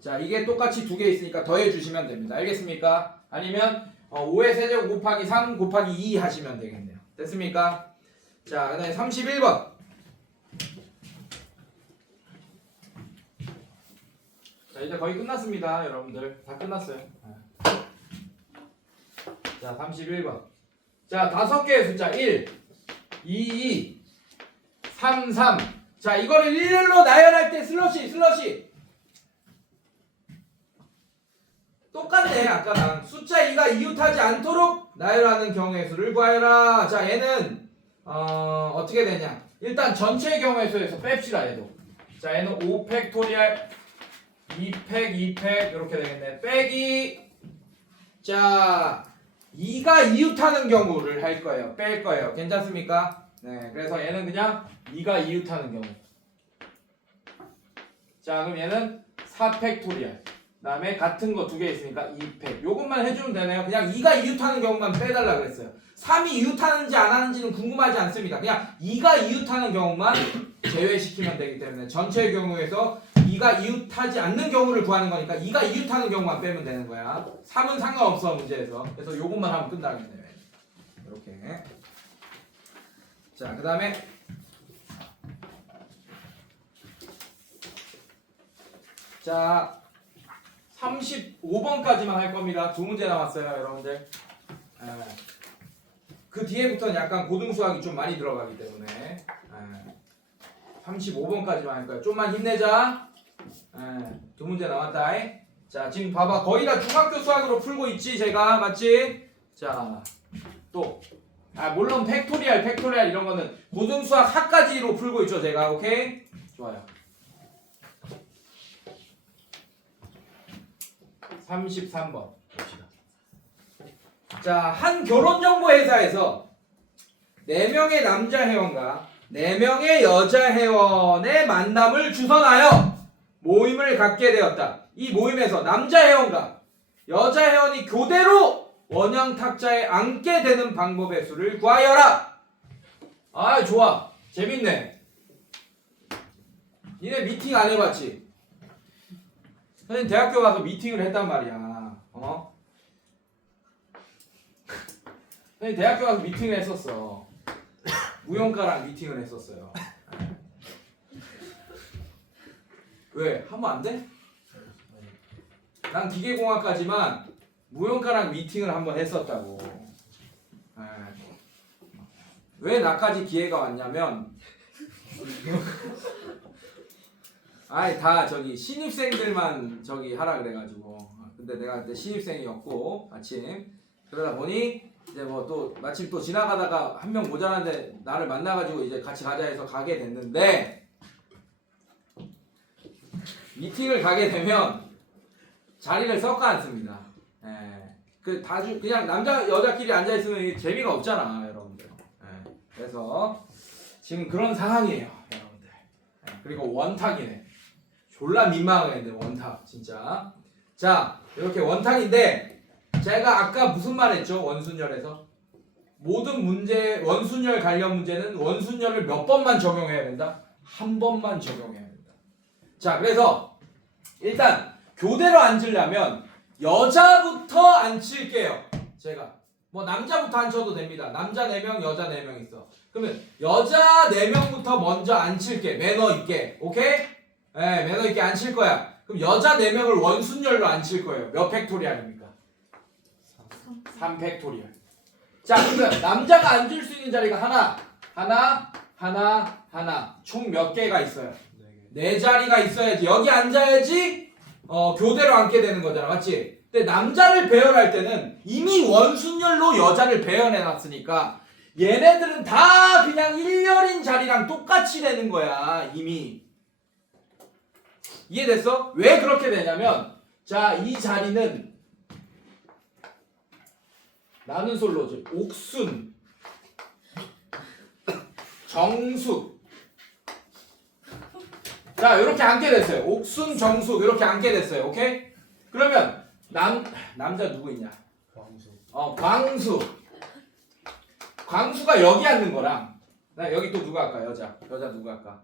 자, 이게 똑같이 두 개 있으니까 더해 주시면 됩니다. 알겠습니까? 아니면 5의 세제곱 곱하기 3 곱하기 2 하시면 되겠네요. 됐습니까? 자, 그 다음에 31번. 자, 이제 거의 끝났습니다, 여러분들. 다 끝났어요. 자, 31번. 자, 5개의 숫자 1, 2, 3, 3. 자, 이거를 일렬로 나열할 때 슬러시. 똑같네, 아까랑. 숫자 2가 이웃하지 않도록 나열하는 경우의 수를 구하여라. 자, 얘는 어떻게 되냐? 일단 전체 경우의 수에서 뺍시다, 얘도. 자, 얘는 5 팩토리얼 2팩 이렇게 되겠네. 빼기. 자, 2가 이웃하는 경우를 할 거예요. 뺄 거예요. 괜찮습니까? 네, 그래서 얘는 그냥 2가 이웃하는 경우. 자, 그럼 얘는 4팩토리얼. 그 다음에 같은 거 두 개 있으니까 2팩. 요것만 해주면 되네요. 그냥 2가 이웃하는 경우만 빼달라 그랬어요. 3이 이웃하는지 안 하는지는 궁금하지 않습니다. 그냥 2가 이웃하는 경우만 제외시키면 되기 때문에 전체의 경우에서 2가 이웃하지 않는 경우를 구하는 거니까 2가 이웃하는 경우만 빼면 되는 거야. 3은 상관없어, 문제에서. 그래서 요것만 하면 끝나겠네요. 이렇게. 자, 그 다음에 자, 35번까지만 할 겁니다. 두 문제 남았어요, 여러분들. 그 뒤에부터는 약간 고등수학이 좀 많이 들어가기 때문에 35번까지만 할 거예요. 좀만 힘내자. 두 문제 남았다. 자, 지금 봐봐. 거의 다 중학교 수학으로 풀고 있지, 제가. 맞지? 자, 또. 물론 팩토리얼 이런 거는 고등수학 학까지로 풀고 있죠, 제가. 오케이? 좋아요. 33번 봅시다. 자, 한 결혼정보회사에서 4명의 남자 회원과 4명의 여자 회원의 만남을 주선하여 모임을 갖게 되었다. 이 모임에서 남자 회원과 여자 회원이 교대로 원형 탁자에 앉게 되는 방법의 수를 구하여라. 아, 좋아. 재밌네. 니네 미팅 안 해봤지? 선생님 대학교 가서 미팅을 했단 말이야. 선생님 대학교 가서 미팅을 했었어. 무용가랑 미팅을 했었어요. 왜? 하면 안 돼? 난 기계공학까지만 무용가랑 미팅을 한번 했었다고. 왜 나까지 기회가 왔냐면 다 저기 신입생들만 저기 하라 그래가지고. 근데 내가 그때 신입생이었고 마침 그러다 보니 이제 뭐 또 마침 또 지나가다가 한 명 모자란데 나를 만나가지고 이제 같이 가자 해서 가게 됐는데, 미팅을 가게 되면 자리를 섞어 앉습니다. 그냥 남자 여자끼리 앉아 있으면 재미가 없잖아, 여러분들. 그래서 지금 그런 상황이에요, 여러분들. 그리고 원탁이네. 졸라 민망하겠네, 원탁 진짜. 자, 이렇게 원탁인데 제가 아까 무슨 말 했죠? 원순열에서 모든 문제, 원순열 관련 문제는 원순열을 몇 번만 적용해야 된다? 한 번만 적용해야 된다. 자, 그래서 일단 교대로 앉으려면 여자부터 앉힐게요. 제가 뭐 남자부터 앉혀도 됩니다. 남자 4명, 여자 4명 있어. 그러면 여자 4명부터 먼저 앉힐게. 매너 있게. 오케이? 매너 있게 앉힐 거야. 그럼 여자 4명을 원순열로 앉힐 거예요. 몇 팩토리얼입니까? 3팩토리얼. 자, 그러면 남자가 앉을 수 있는 자리가 하나. 총 몇 개가 있어요? 4자리가 있어야지. 여기 앉아야지 교대로 앉게 되는 거잖아. 맞지? 근데 남자를 배열할 때는 이미 원순열로 여자를 배열해 놨으니까 얘네들은 다 그냥 일렬인 자리랑 똑같이 되는 거야, 이미. 이해됐어? 왜 그렇게 되냐면 자, 이 자리는 나는 솔로지. 옥순, 정숙. 자, 이렇게 앉게 됐어요. 옥순, 정숙 이렇게 앉게 됐어요. 오케이? 그러면 남자 누구 있냐? 광수. 광수. 광수가 여기 앉는 거랑 나 여기 또 누가 할까? 여자 누가 할까?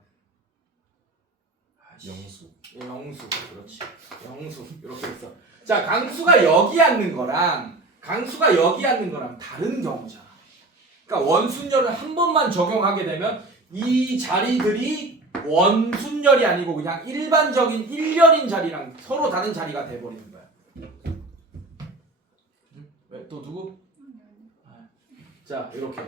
영수. 영수. 그렇지. 영수. 이렇게 했어. 자, 강수가 여기 앉는 거랑 다른 경우잖아. 그러니까 원순열을 한 번만 적용하게 되면 이 자리들이 원순열이 아니고 그냥 일반적인 일열인 자리랑 서로 다른 자리가 돼버리는 거야. 왜? 또 누구? 자, 이렇게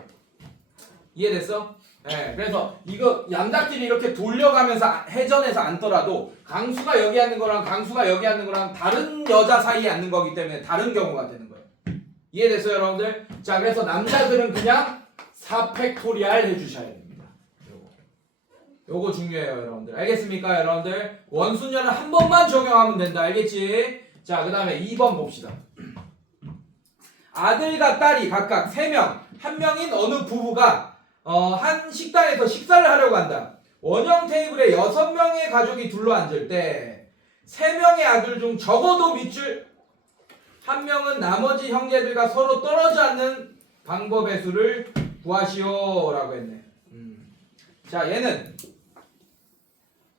이해됐어? 네, 그래서 이거 양자끼리 이렇게 돌려가면서 회전해서 앉더라도 강수가 여기 앉는 거랑 강수가 여기 앉는 거랑 다른 여자 사이에 앉는 거기 때문에 다른 경우가 되는 거예요. 이해됐어요, 여러분들? 자, 그래서 남자들은 그냥 4팩토리알 해주셔야 됩니다. 요거 중요해요, 여러분들. 알겠습니까, 여러분들? 원순열은 한 번만 적용하면 된다. 알겠지? 자, 그 다음에 2번 봅시다. 아들과 딸이 각각 3명, 한 명인 어느 부부가 한 식당에서 식사를 하려고 한다. 원형 테이블에 6명의 가족이 둘러앉을 때 3명의 아들 중 적어도 밑줄 한 명은 나머지 형제들과 서로 떨어져 앉는 방법의 수를 구하시오 라고 했네. 자, 얘는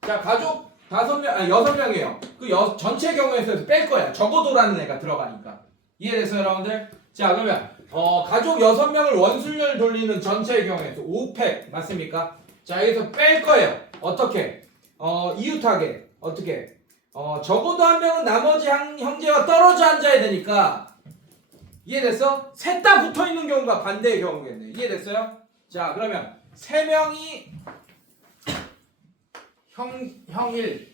자, 가족 6명이에요. 그 전체 경우에서 뺄 거야. 적어도라는 애가 들어가니까. 이해됐어요, 여러분들? 자, 그러면 가족 6명을 원순열 돌리는 전체의 경우에서 5팩 맞습니까? 자, 여기서 뺄 거예요. 어떻게? 이웃하게. 어떻게? 적어도 한 명은 나머지 형제와 떨어져 앉아야 되니까. 이해됐어? 셋 다 붙어있는 경우가 반대의 경우겠네. 이해됐어요? 자, 그러면 3명이 형 1,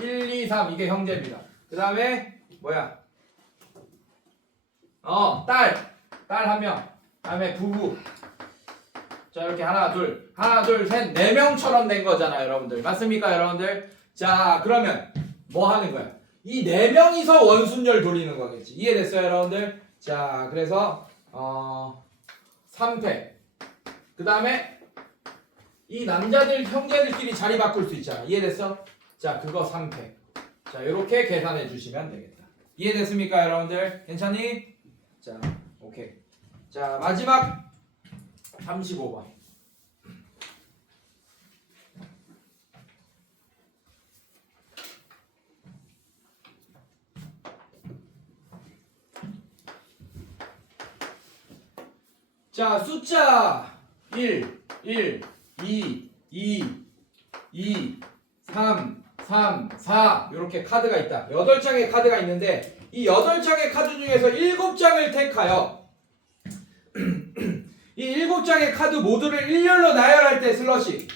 1, 2, 3 이게 형제입니다. 그 다음에 뭐야? 딸 한 명. 다음에 부부. 자, 이렇게 하나, 둘, 셋, 4명처럼 된 거잖아요, 여러분들. 맞습니까, 여러분들? 자, 그러면 뭐 하는 거야? 이 4명이서 원순열 돌리는 거겠지. 이해됐어요, 여러분들? 자, 그래서 3팩. 그 다음에 이 남자들 형제들끼리 자리 바꿀 수 있잖아. 이해됐어? 자, 그거 3팩. 자, 이렇게 계산해 주시면 되겠다. 이해됐습니까, 여러분들? 괜찮니? 자, 오케이. 자, 마지막 35번. 자, 숫자 1, 2, 2, 3, 4 이렇게 카드가 있다. 8장의 카드가 있는데 이 8장의 카드 중에서 7장을 택하여 이 7장의 카드 모두를 일렬로 나열할 때 슬러시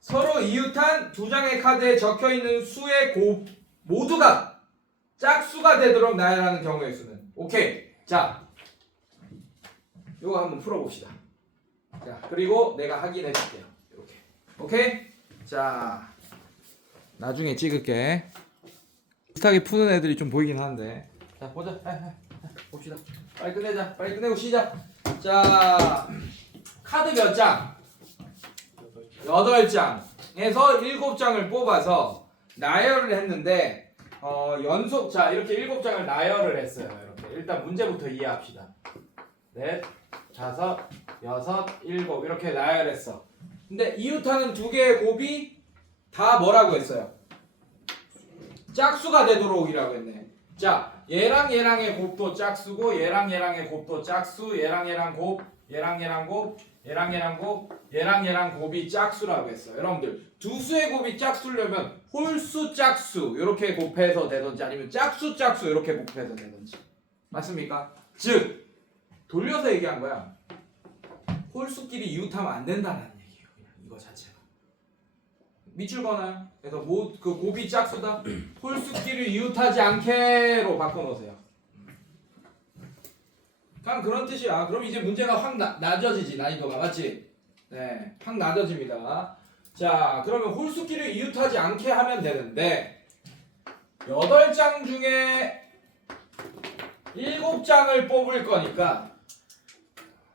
서로 이웃한 2장의 카드에 적혀있는 수의 모두가 짝수가 되도록 나열하는 경우의 수는 오케이. 자, 요거 한번 풀어봅시다. 자, 그리고 내가 확인해 줄게요. 이렇게. 오케이? 자, 나중에 찍을게. 비슷하게 푸는 애들이 좀 보이긴 하는데. 자, 보자. 봅시다. 빨리 끝내자. 빨리 끝내고 시작. 자, 카드 몇 장? 8장에서 7장을 뽑아서 나열을 했는데 연속 자 이렇게 7장을 나열을 했어요. 이렇게 일단 문제부터 이해합시다. 넷, 다섯, 여섯, 일곱 이렇게 나열했어. 근데 이웃하는 2개의 곱이 다 뭐라고 했어요? 짝수가 되도록이라고 했네. 자, 얘랑 얘랑의 곱도 짝수고 얘랑 얘랑의 곱도 짝수, 얘랑 얘랑 곱, 얘랑 얘랑 곱, 얘랑 얘랑 곱, 얘랑 얘랑 곱이 짝수라고 했어요. 여러분들 두 수의 곱이 짝수려면 홀수 짝수 이렇게 곱해서 되든지 아니면 짝수 이렇게 곱해서 되든지 맞습니까? 즉 돌려서 얘기한 거야. 홀수끼리 이웃하면 안 된다는 얘기예요. 그냥 이거 자체가 밑줄 거나요? 그래서 그 곱이 짝수다. 홀수끼리 이웃하지 않게로 바꿔놓으세요. 그냥 그런 뜻이야. 그럼 이제 문제가 확 낮아지지. 난이도가 맞지? 네, 확 낮아집니다. 자, 그러면 홀수끼리 이웃하지 않게 하면 되는데 8장 중에 7장을 뽑을 거니까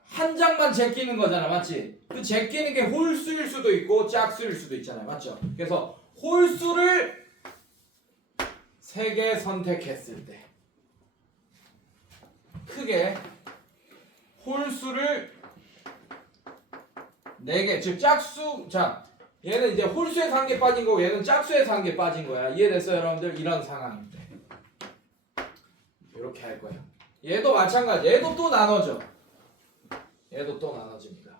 한 장만 제끼는 거잖아, 맞지? 그 제끼는 게 홀수일 수도 있고 짝수일 수도 있잖아요, 맞죠? 그래서 홀수를 3개 선택했을 때 크게 홀수를 4개, 즉 짝수, 자 얘는 이제 홀수에서 한 개 빠진 거고 얘는 짝수에서 한 개 빠진 거야. 이해됐어요, 여러분들? 이런 상황인데 이렇게 할 거야. 얘도 마찬가지. 얘도 또 나눠져. 얘도 또 나눠집니다.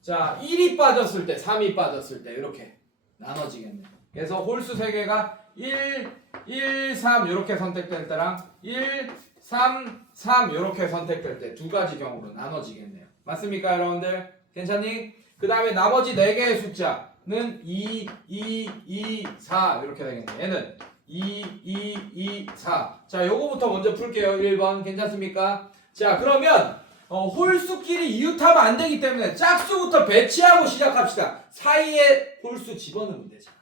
자, 1이 빠졌을 때, 3이 빠졌을 때 이렇게 나눠지겠네. 그래서 홀수 3개가 1, 1, 3 이렇게 선택될 때랑 1, 3, 3 이렇게 선택될 때 두 가지 경우로 나눠지겠네요. 맞습니까, 여러분들? 괜찮니? 그 다음에 나머지 4개의 숫자는 2, 2, 2, 4 이렇게 되겠네. 얘는 2, 2, 2, 4. 자, 요거부터 먼저 풀게요. 1번 괜찮습니까? 자, 그러면 홀수끼리 이웃하면 안 되기 때문에 짝수부터 배치하고 시작합시다. 사이에 홀수 집어넣으면 되잖아.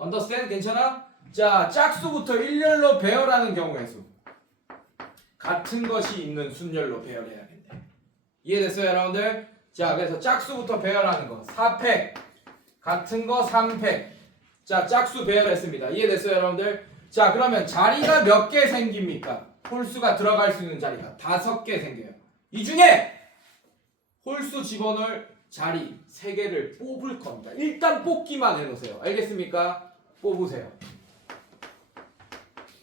understand? 괜찮아? 자, 짝수부터 일렬로 배열하는 경우의 수. 같은 것이 있는 순열로 배열해야겠네. 이해됐어요, 여러분들? 자, 그래서 짝수부터 배열하는 거. 4팩. 같은 거 3팩. 자, 짝수 배열했습니다. 이해됐어요, 여러분들? 자, 그러면 자리가 몇 개 생깁니까? 홀수가 들어갈 수 있는 자리가 5개 생겨요. 이 중에 홀수 집어넣을 자리 3개를 뽑을 겁니다. 일단 뽑기만 해놓으세요. 알겠습니까? 뽑으세요.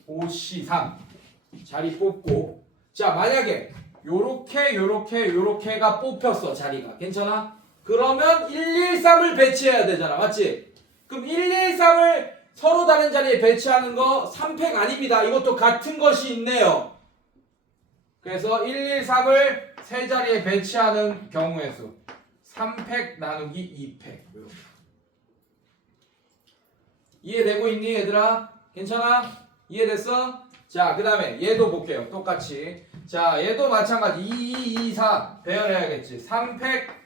5, C, 3 자리 뽑고, 자, 만약에 요렇게가 뽑혔어. 자리가 괜찮아? 그러면 1, 2, 3을 배치해야 되잖아. 맞지? 그럼 1, 2, 3을 서로 다른 자리에 배치하는 거 3팩 아닙니다. 이것도 같은 것이 있네요. 그래서 1, 2, 3을 세 자리에 배치하는 경우의 수 3팩 나누기 2팩. 이렇게. 이해되고 있니, 얘들아? 괜찮아? 이해됐어? 자, 그 다음에 얘도 볼게요. 똑같이. 자, 얘도 마찬가지. 2, 2, 2, 4 배열해야겠지. 3팩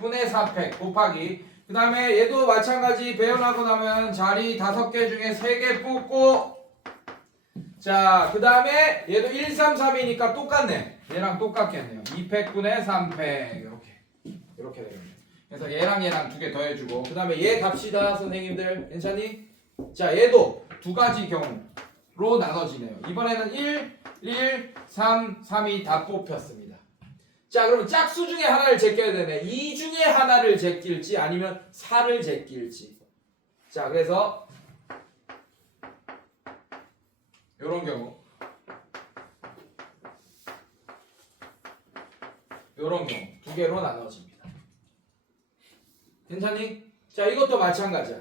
분의 4팩 곱하기. 그 다음에 얘도 마찬가지. 배열하고 나면 자리 5개 중에 3개 뽑고, 자, 그 다음에 얘도 1, 3, 3이니까 똑같네. 얘랑 똑같겠네요. 2팩 분의 3팩 이렇게 되겠네. 그래서 얘랑 2개 더해주고, 그 다음에 얘 갑시다, 선생님들. 괜찮니? 자, 얘도 두 가지 경우로 나눠지네요. 이번에는 1, 1, 3, 3이 다 뽑혔습니다. 자, 그럼 짝수 중에 하나를 제껴야 되네. 2 중에 하나를 제낄지 아니면 4를 제낄지. 자, 그래서 요런 경우, 요런 경우 두 개로 나눠집니다. 괜찮니? 자, 이것도 마찬가지야.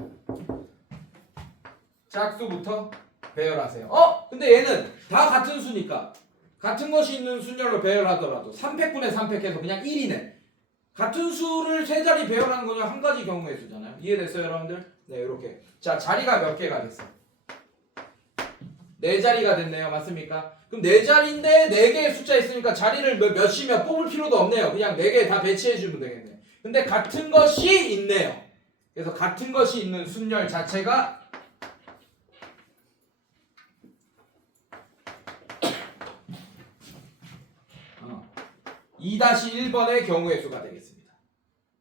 짝수부터 배열하세요. 근데 얘는 다 같은 수니까 같은 것이 있는 순열로 배열하더라도 3팩분의 3팩 해서 그냥 1이네. 같은 수를 세 자리 배열하는 거는 한 가지 경우의 수잖아요. 이해됐어요, 여러분들? 네, 이렇게. 자, 자리가 몇 개가 됐어? 4자리가 됐네요. 맞습니까? 그럼 4자리인데 4개의 숫자 있으니까 자리를 몇이면 뽑을 필요도 없네요. 그냥 4개 다 배치해주면 되겠네. 근데 같은 것이 있네요. 그래서 같은 것이 있는 순열 자체가 2-1번의 경우의 수가 되겠습니다.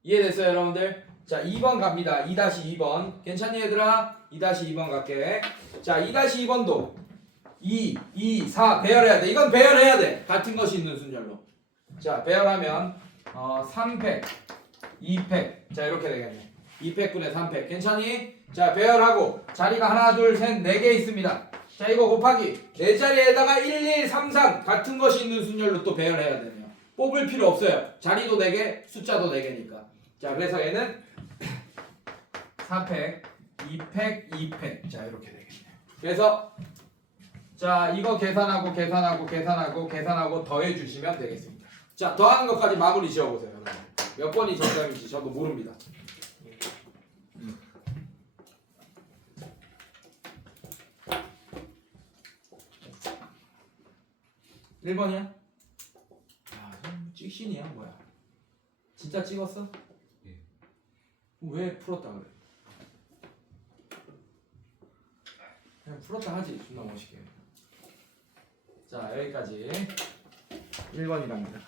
이해됐어요, 여러분들? 자, 2번 갑니다. 2-2번. 괜찮니, 얘들아? 2-2번 갈게. 자, 2-2번도 2, 2, 4 배열해야 돼. 이건 배열해야 돼. 같은 것이 있는 순열로. 자, 배열하면 3팩, 2팩. 자, 이렇게 되겠네. 2팩분의 3팩. 괜찮니? 자, 배열하고 자리가 하나, 둘, 셋, 4개 있습니다. 자, 이거 곱하기 4자리에다가 1, 1, 3, 3 같은 것이 있는 순열로 또 배열해야 되네요. 뽑을 필요 없어요. 자리도 4개, 숫자도 4개니까. 자, 그래서 얘는 4팩, 2팩, 2팩. 자, 이렇게 되겠네요. 그래서 자, 이거 계산하고 더해 주시면 되겠습니다. 자, 더하는 것까지 마무리 지어 보세요, 여러분. 몇 번이 정답인지 저도 모릅니다. 1번이야? 찍신이야 뭐야? 진짜 찍었어? 예. 왜 풀었다 그래? 그냥 풀었다 하지. 존나 멋있게. 자, 여기까지 1번이랍니다.